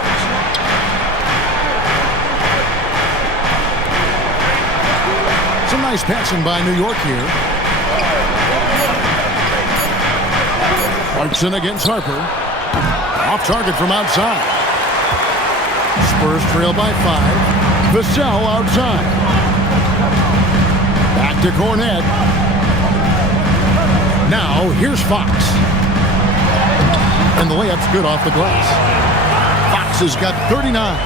Some nice passing by New York here. Clarkson against Harper. Off target from outside. Spurs trail by 5. Vassell outside. Back to Cornette. Now, here's Fox. And the layup's good off the glass. Fox has got 39.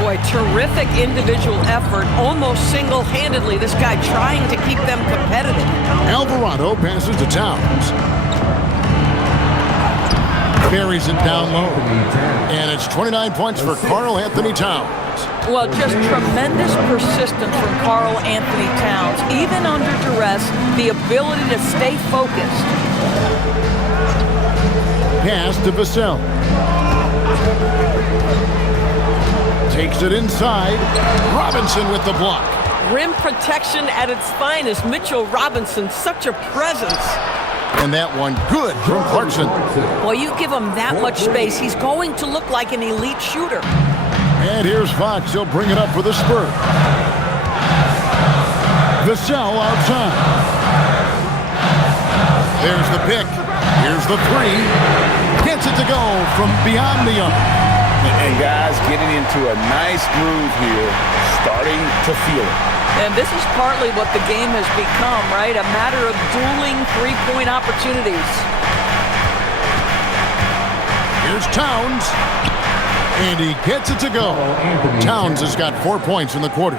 Boy, terrific individual effort. Almost single-handedly, this guy trying to keep them competitive. Alvarado passes to Towns. Buries it down low. And it's 29 points for Karl Anthony Towns. Well, just tremendous persistence from Karl Anthony Towns. Even under duress, the ability to stay focused. Pass to Vassell. Takes it inside. Robinson with the block. Rim protection at its finest. Mitchell Robinson, such a presence. And that one good from Clarkson. Well, you give him that much space, he's going to look like an elite shooter. And here's Fox. He'll bring it up for the Spurs. Vassell outside. There's the pick. Here's the 3. Gets it to go from beyond the arc. And guys getting into a nice groove here, starting to feel it. And this is partly what the game has become, right? A matter of dueling three-point opportunities. Here's Towns. And he gets it to go. Towns has got 4 points in the quarter.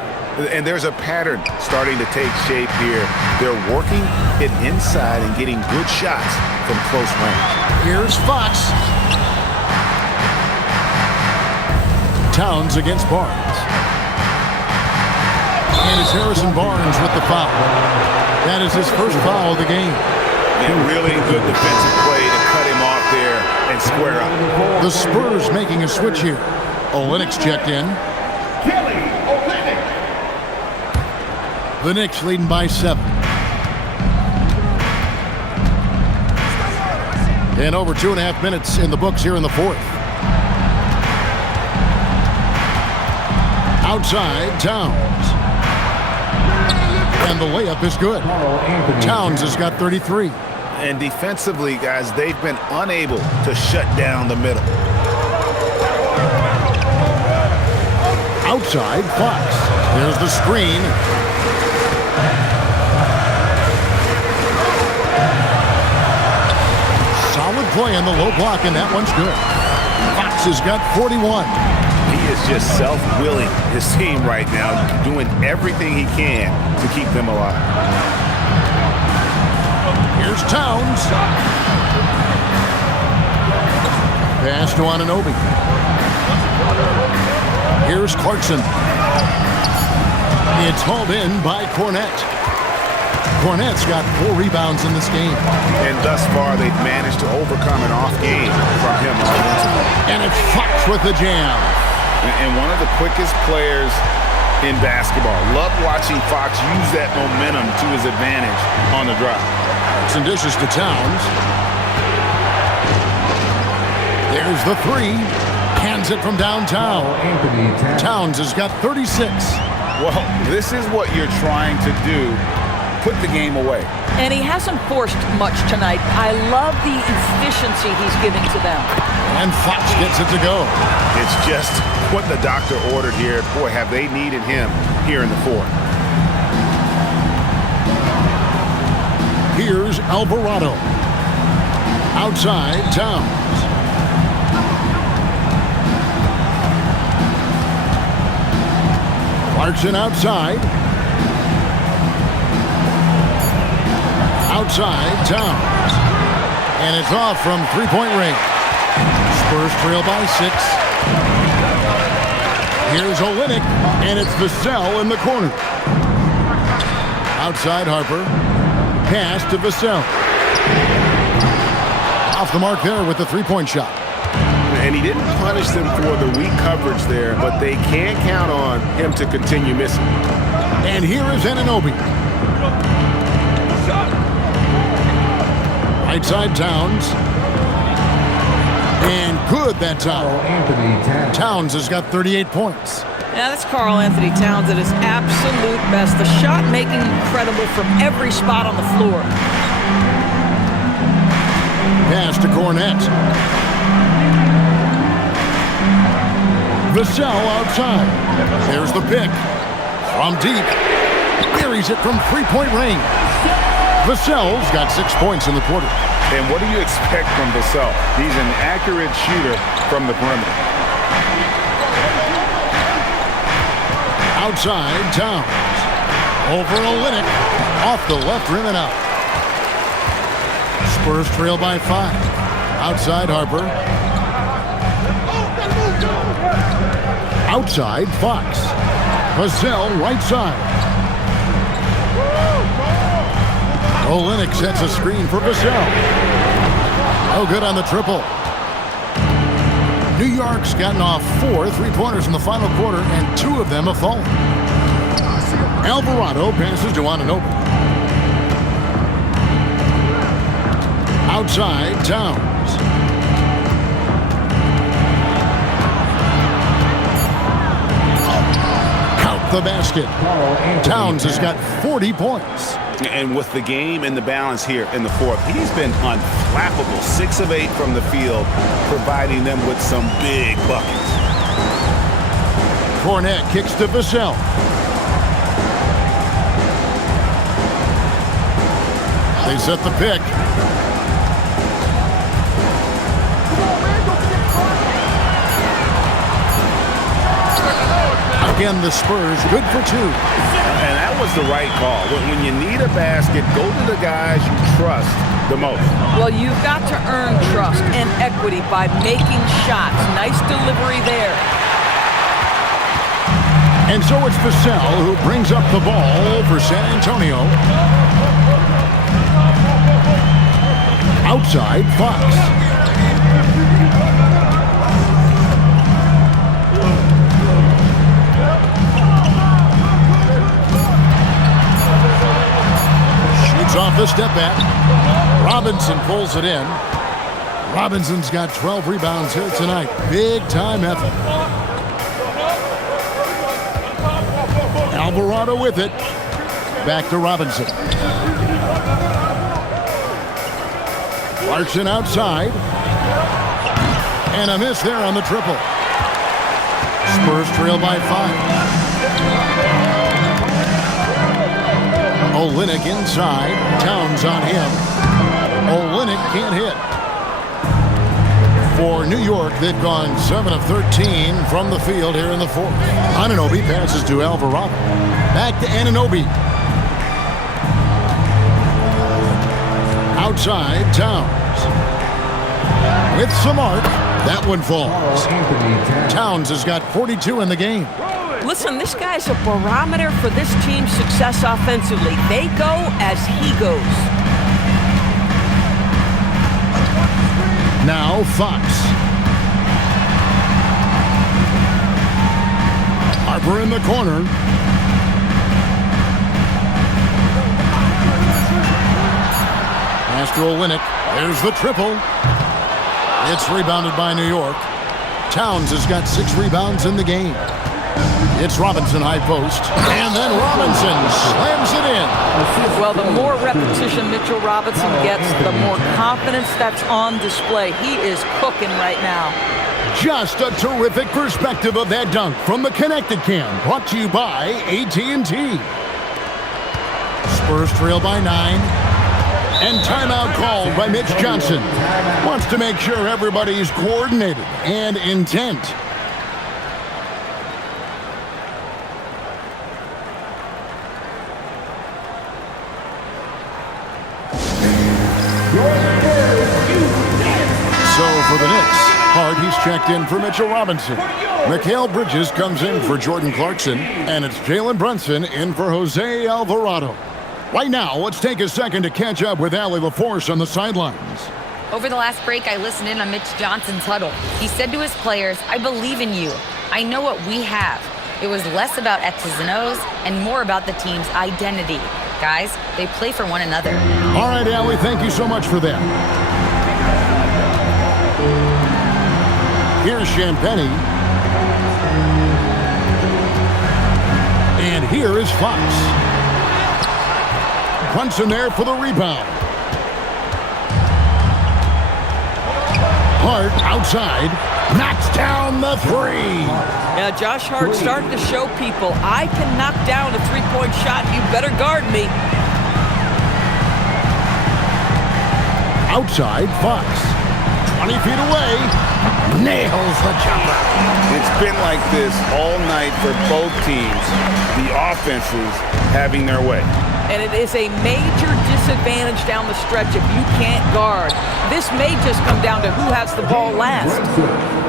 And there's a pattern starting to take shape here. They're working it inside and getting good shots from close range. Here's Fox. Towns against Barnes. And it's Harrison Barnes with the foul. That is his first foul of the game. Yeah, really good defensive play to cut him off there and square up. The Spurs making a switch here. Olynyk's checked in. The Knicks leading by 7. And over 2.5 minutes in the books here in the fourth. Outside, Towns. And the layup is good. Towns has got 33. And defensively, guys, they've been unable to shut down the middle. Outside, Fox. There's the screen. Solid play on the low block, and that one's good. Fox has got 41. He is just self-willing his team right now, doing everything he can to keep them alive. Here's Towns. Pass to Anunoby. Here's Clarkson. It's hauled in by Cornette. Cornette's got 4 rebounds in this game. And thus far, they've managed to overcome an off game from him offensively. And it's Fox with the jam. And one of the quickest players in basketball. Love watching Fox use that momentum to his advantage on the drive. Some dishes to Towns. There's the 3. Hands it from downtown. Towns has got 36. Well, this is what you're trying to do. Put the game away. And he hasn't forced much tonight. I love the efficiency he's giving to them. And Fox gets it to go. It's just what the doctor ordered here. Boy, have they needed him here in the fourth. Here's Alvarado. Outside, Towns. Clarkson outside. Outside, Towns. And it's off from three-point range. Spurs trail by 6. Here's Olynyk, and it's Vassell in the corner. Outside, Harper. Pass to Vassell. Off the mark there with the three-point shot. And he didn't punish them for the weak coverage there, but they can't count on him to continue missing. And here is Anunoby. Right side, Towns. And good that time. Towns has got 38 points. Yeah, that's Karl Anthony Towns at his absolute best. The shot making incredible from every spot on the floor. Pass to Cornette. Vassell outside. There's the pick. From deep. Buries it from three-point range. Vassell's got 6 points in the quarter. And what do you expect from Vassell? He's an accurate shooter from the perimeter. Outside, Towns. Over Olynyk. Off the left rim and out. Spurs trail by 5. Outside, Harper. Outside, Fox. Vassell right side. Olynyk sets a screen for Vassell. Oh, good on the triple. New York's gotten off 4 three-pointers in the final quarter, and 2 of them have fallen. Alvarado passes to Anunoby. Outside, Towns. Count the basket. Towns has got 40 points. And with the game and the balance here in the fourth, he's been unflappable. 6 of 8 from the field, providing them with some big buckets. Cornette kicks to Vassell. They set the pick. Again, the Spurs good for 2. And that was the right call. When you need a basket, go to the guys you trust the most. Well, you've got to earn trust and equity by making shots. Nice delivery there. And so it's Vassell who brings up the ball for San Antonio. Outside, Fox. Shoots off the step back. Robinson pulls it in. Robinson's got 12 rebounds here tonight. Big time effort. Alvarado with it. Back to Robinson. Clarkson outside. And a miss there on the triple. Spurs trail by 5. Olynyk inside. Towns on him. Olynyk can't hit. For New York, they've gone 7 of 13 from the field here in the 4th. Anunoby passes to Alvarado. Back to Anunoby. Outside, Towns. With some arc, that one falls. Towns has got 42 in the game. Listen, this guy's a barometer for this team's success offensively. They go as he goes. Now Fox. Harper in the corner. Pass to Olynyk. There's the triple. It's rebounded by New York. Towns has got 6 rebounds in the game. It's Robinson high post. And then Robinson slams it in. Well, the more repetition Mitchell Robinson gets, the more confidence that's on display. He is cooking right now. Just a terrific perspective of that dunk from the Connected Cam. Brought to you by AT&T. Spurs trail by 9. And timeout called by Mitch Johnson. Wants to make sure everybody's coordinated and intent. So for the Knicks, Hart, he's checked in for Mitchell Robinson. Mikal Bridges comes in for Jordan Clarkson. And it's Jalen Brunson in for Jose Alvarado. Right now, let's take a second to catch up with Allie LaForce on the sidelines. Over the last break, I listened in on Mitch Johnson's huddle. He said to his players, "I believe in you. I know what we have." It was less about X's and O's and more about the team's identity. Guys, they play for one another. All right, Allie, thank you so much for that. Here's Champagny. And here is Fox. Brunson there for the rebound. Hart outside. Knocks down the 3. Now, Josh Hart starting to show people, I can knock down a 3-point shot. You better guard me. Outside, Fox. 20 feet away. Nails the jumper. It's been like this all night for both teams. The offenses having their way. And it is a major disadvantage down the stretch if you can't guard. This may just come down to who has the ball last.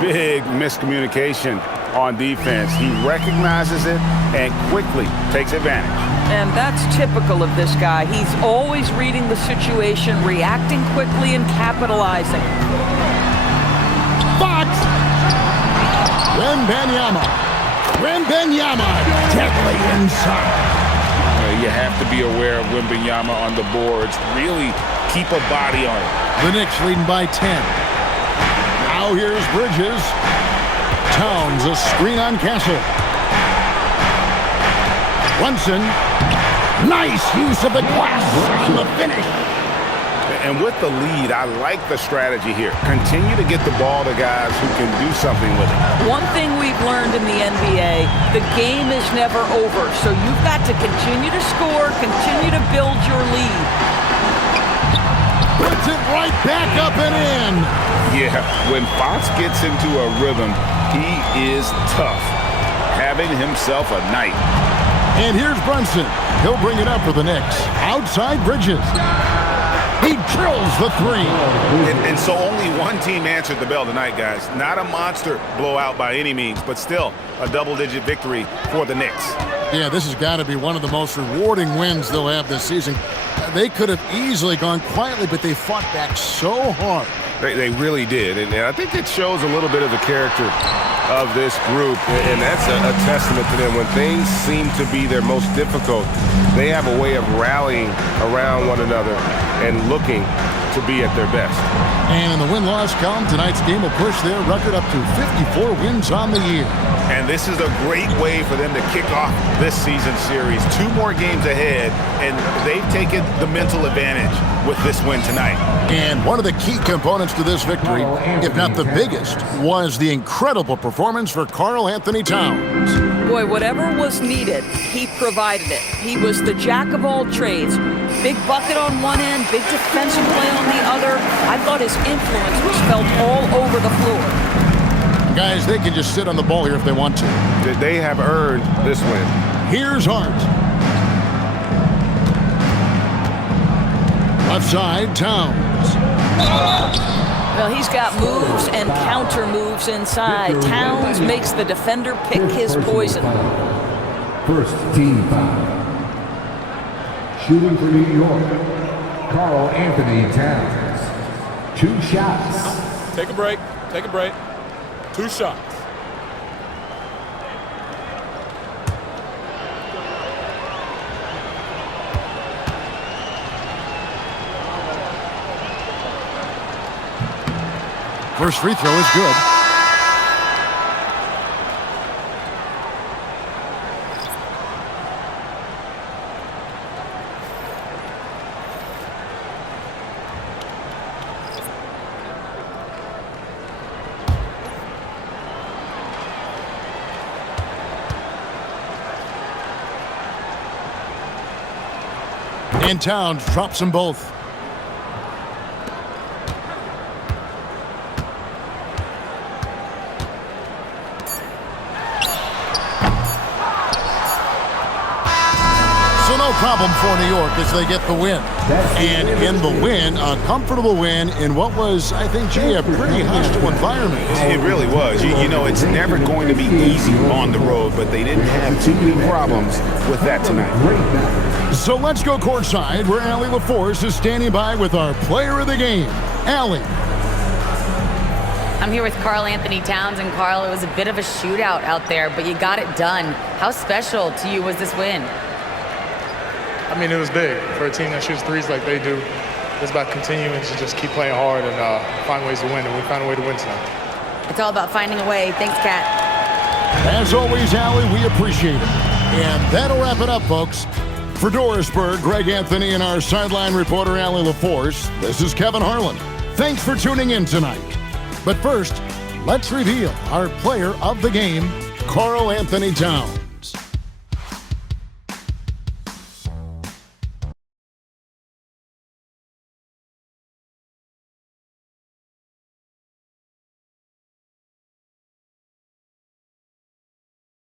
Big miscommunication on defense. He recognizes it and quickly takes advantage. And that's typical of this guy. He's always reading the situation, reacting quickly, and capitalizing. Fox! Wembanyama. Deadly inside. You have to be aware of Wembanyama on the boards. Really keep a body on it. The Knicks leading by 10. Now here's Bridges. Towns, a screen on Castle. Brunson. Nice use of the glass on the finish. And with the lead, I like the strategy here. Continue to get the ball to guys who can do something with it. One thing we've learned in the NBA, the game is never over. So you've got to continue to score, continue to build your lead. puts it right back up and in. Yeah, when Fox gets into a rhythm, he is tough, having himself a night. And here's Brunson. He'll bring it up for the Knicks. Outside Bridges. He drills the three. And so only one team answered the bell tonight, guys. Not a monster blowout by any means, but still a double-digit victory for the Knicks. Yeah, this has got to be one of the most rewarding wins they'll have this season. They could have easily gone quietly, but they fought back so hard. They really did, and I think it shows a little bit of the character of this group, and that's a testament to them. When things seem to be their most difficult, they have a way of rallying around one another and looking to be at their best. And in the win-loss column, tonight's game will push their record up to 54 wins on the year. And this is a great way for them to kick off this season series. 2 more games ahead, and they've taken the mental advantage with this win tonight. And one of the key components to this victory, if not the biggest, was the incredible performance for Karl Anthony Towns. Boy, whatever was needed, he provided it. He was the jack of all trades. Big bucket on one end, big defensive play on the other. I thought his influence was felt all over the floor. Guys, they can just sit on the ball here if they want to. They have earned this win. Here's Hart. Left side, Towns. Well, he's got moves and counter moves inside. Towns makes the defender pick his poison. First team foul. Shooting for New York, Karl Anthony Towns. 2 shots. Take a break. Take a break. 2 shots. First free throw is good. And Towns drops them both. So no problem for New York as they get the win. And in the win, a comfortable win in what was, I think, Jay, a pretty hostile environment. It really was. You know, it's never going to be easy on the road, but they didn't have too many problems with that tonight. So let's go courtside where Allie LaForce is standing by with our player of the game. Allie. I'm here with Karl Anthony Towns, and Karl, it was a bit of a shootout out there, but you got it done. How special to you was this win? I mean, it was big for a team that shoots threes like they do. It's about continuing to just keep playing hard and find ways to win, and we found a way to win tonight. It's all about finding a way. Thanks, Kat. As always, Allie, we appreciate it. And that'll wrap it up, folks. For Dorisburg, Greg Anthony, and our sideline reporter, Allie LaForce, this is Kevin Harlan. Thanks for tuning in tonight. But first, let's reveal our player of the game, Karl Anthony Towns.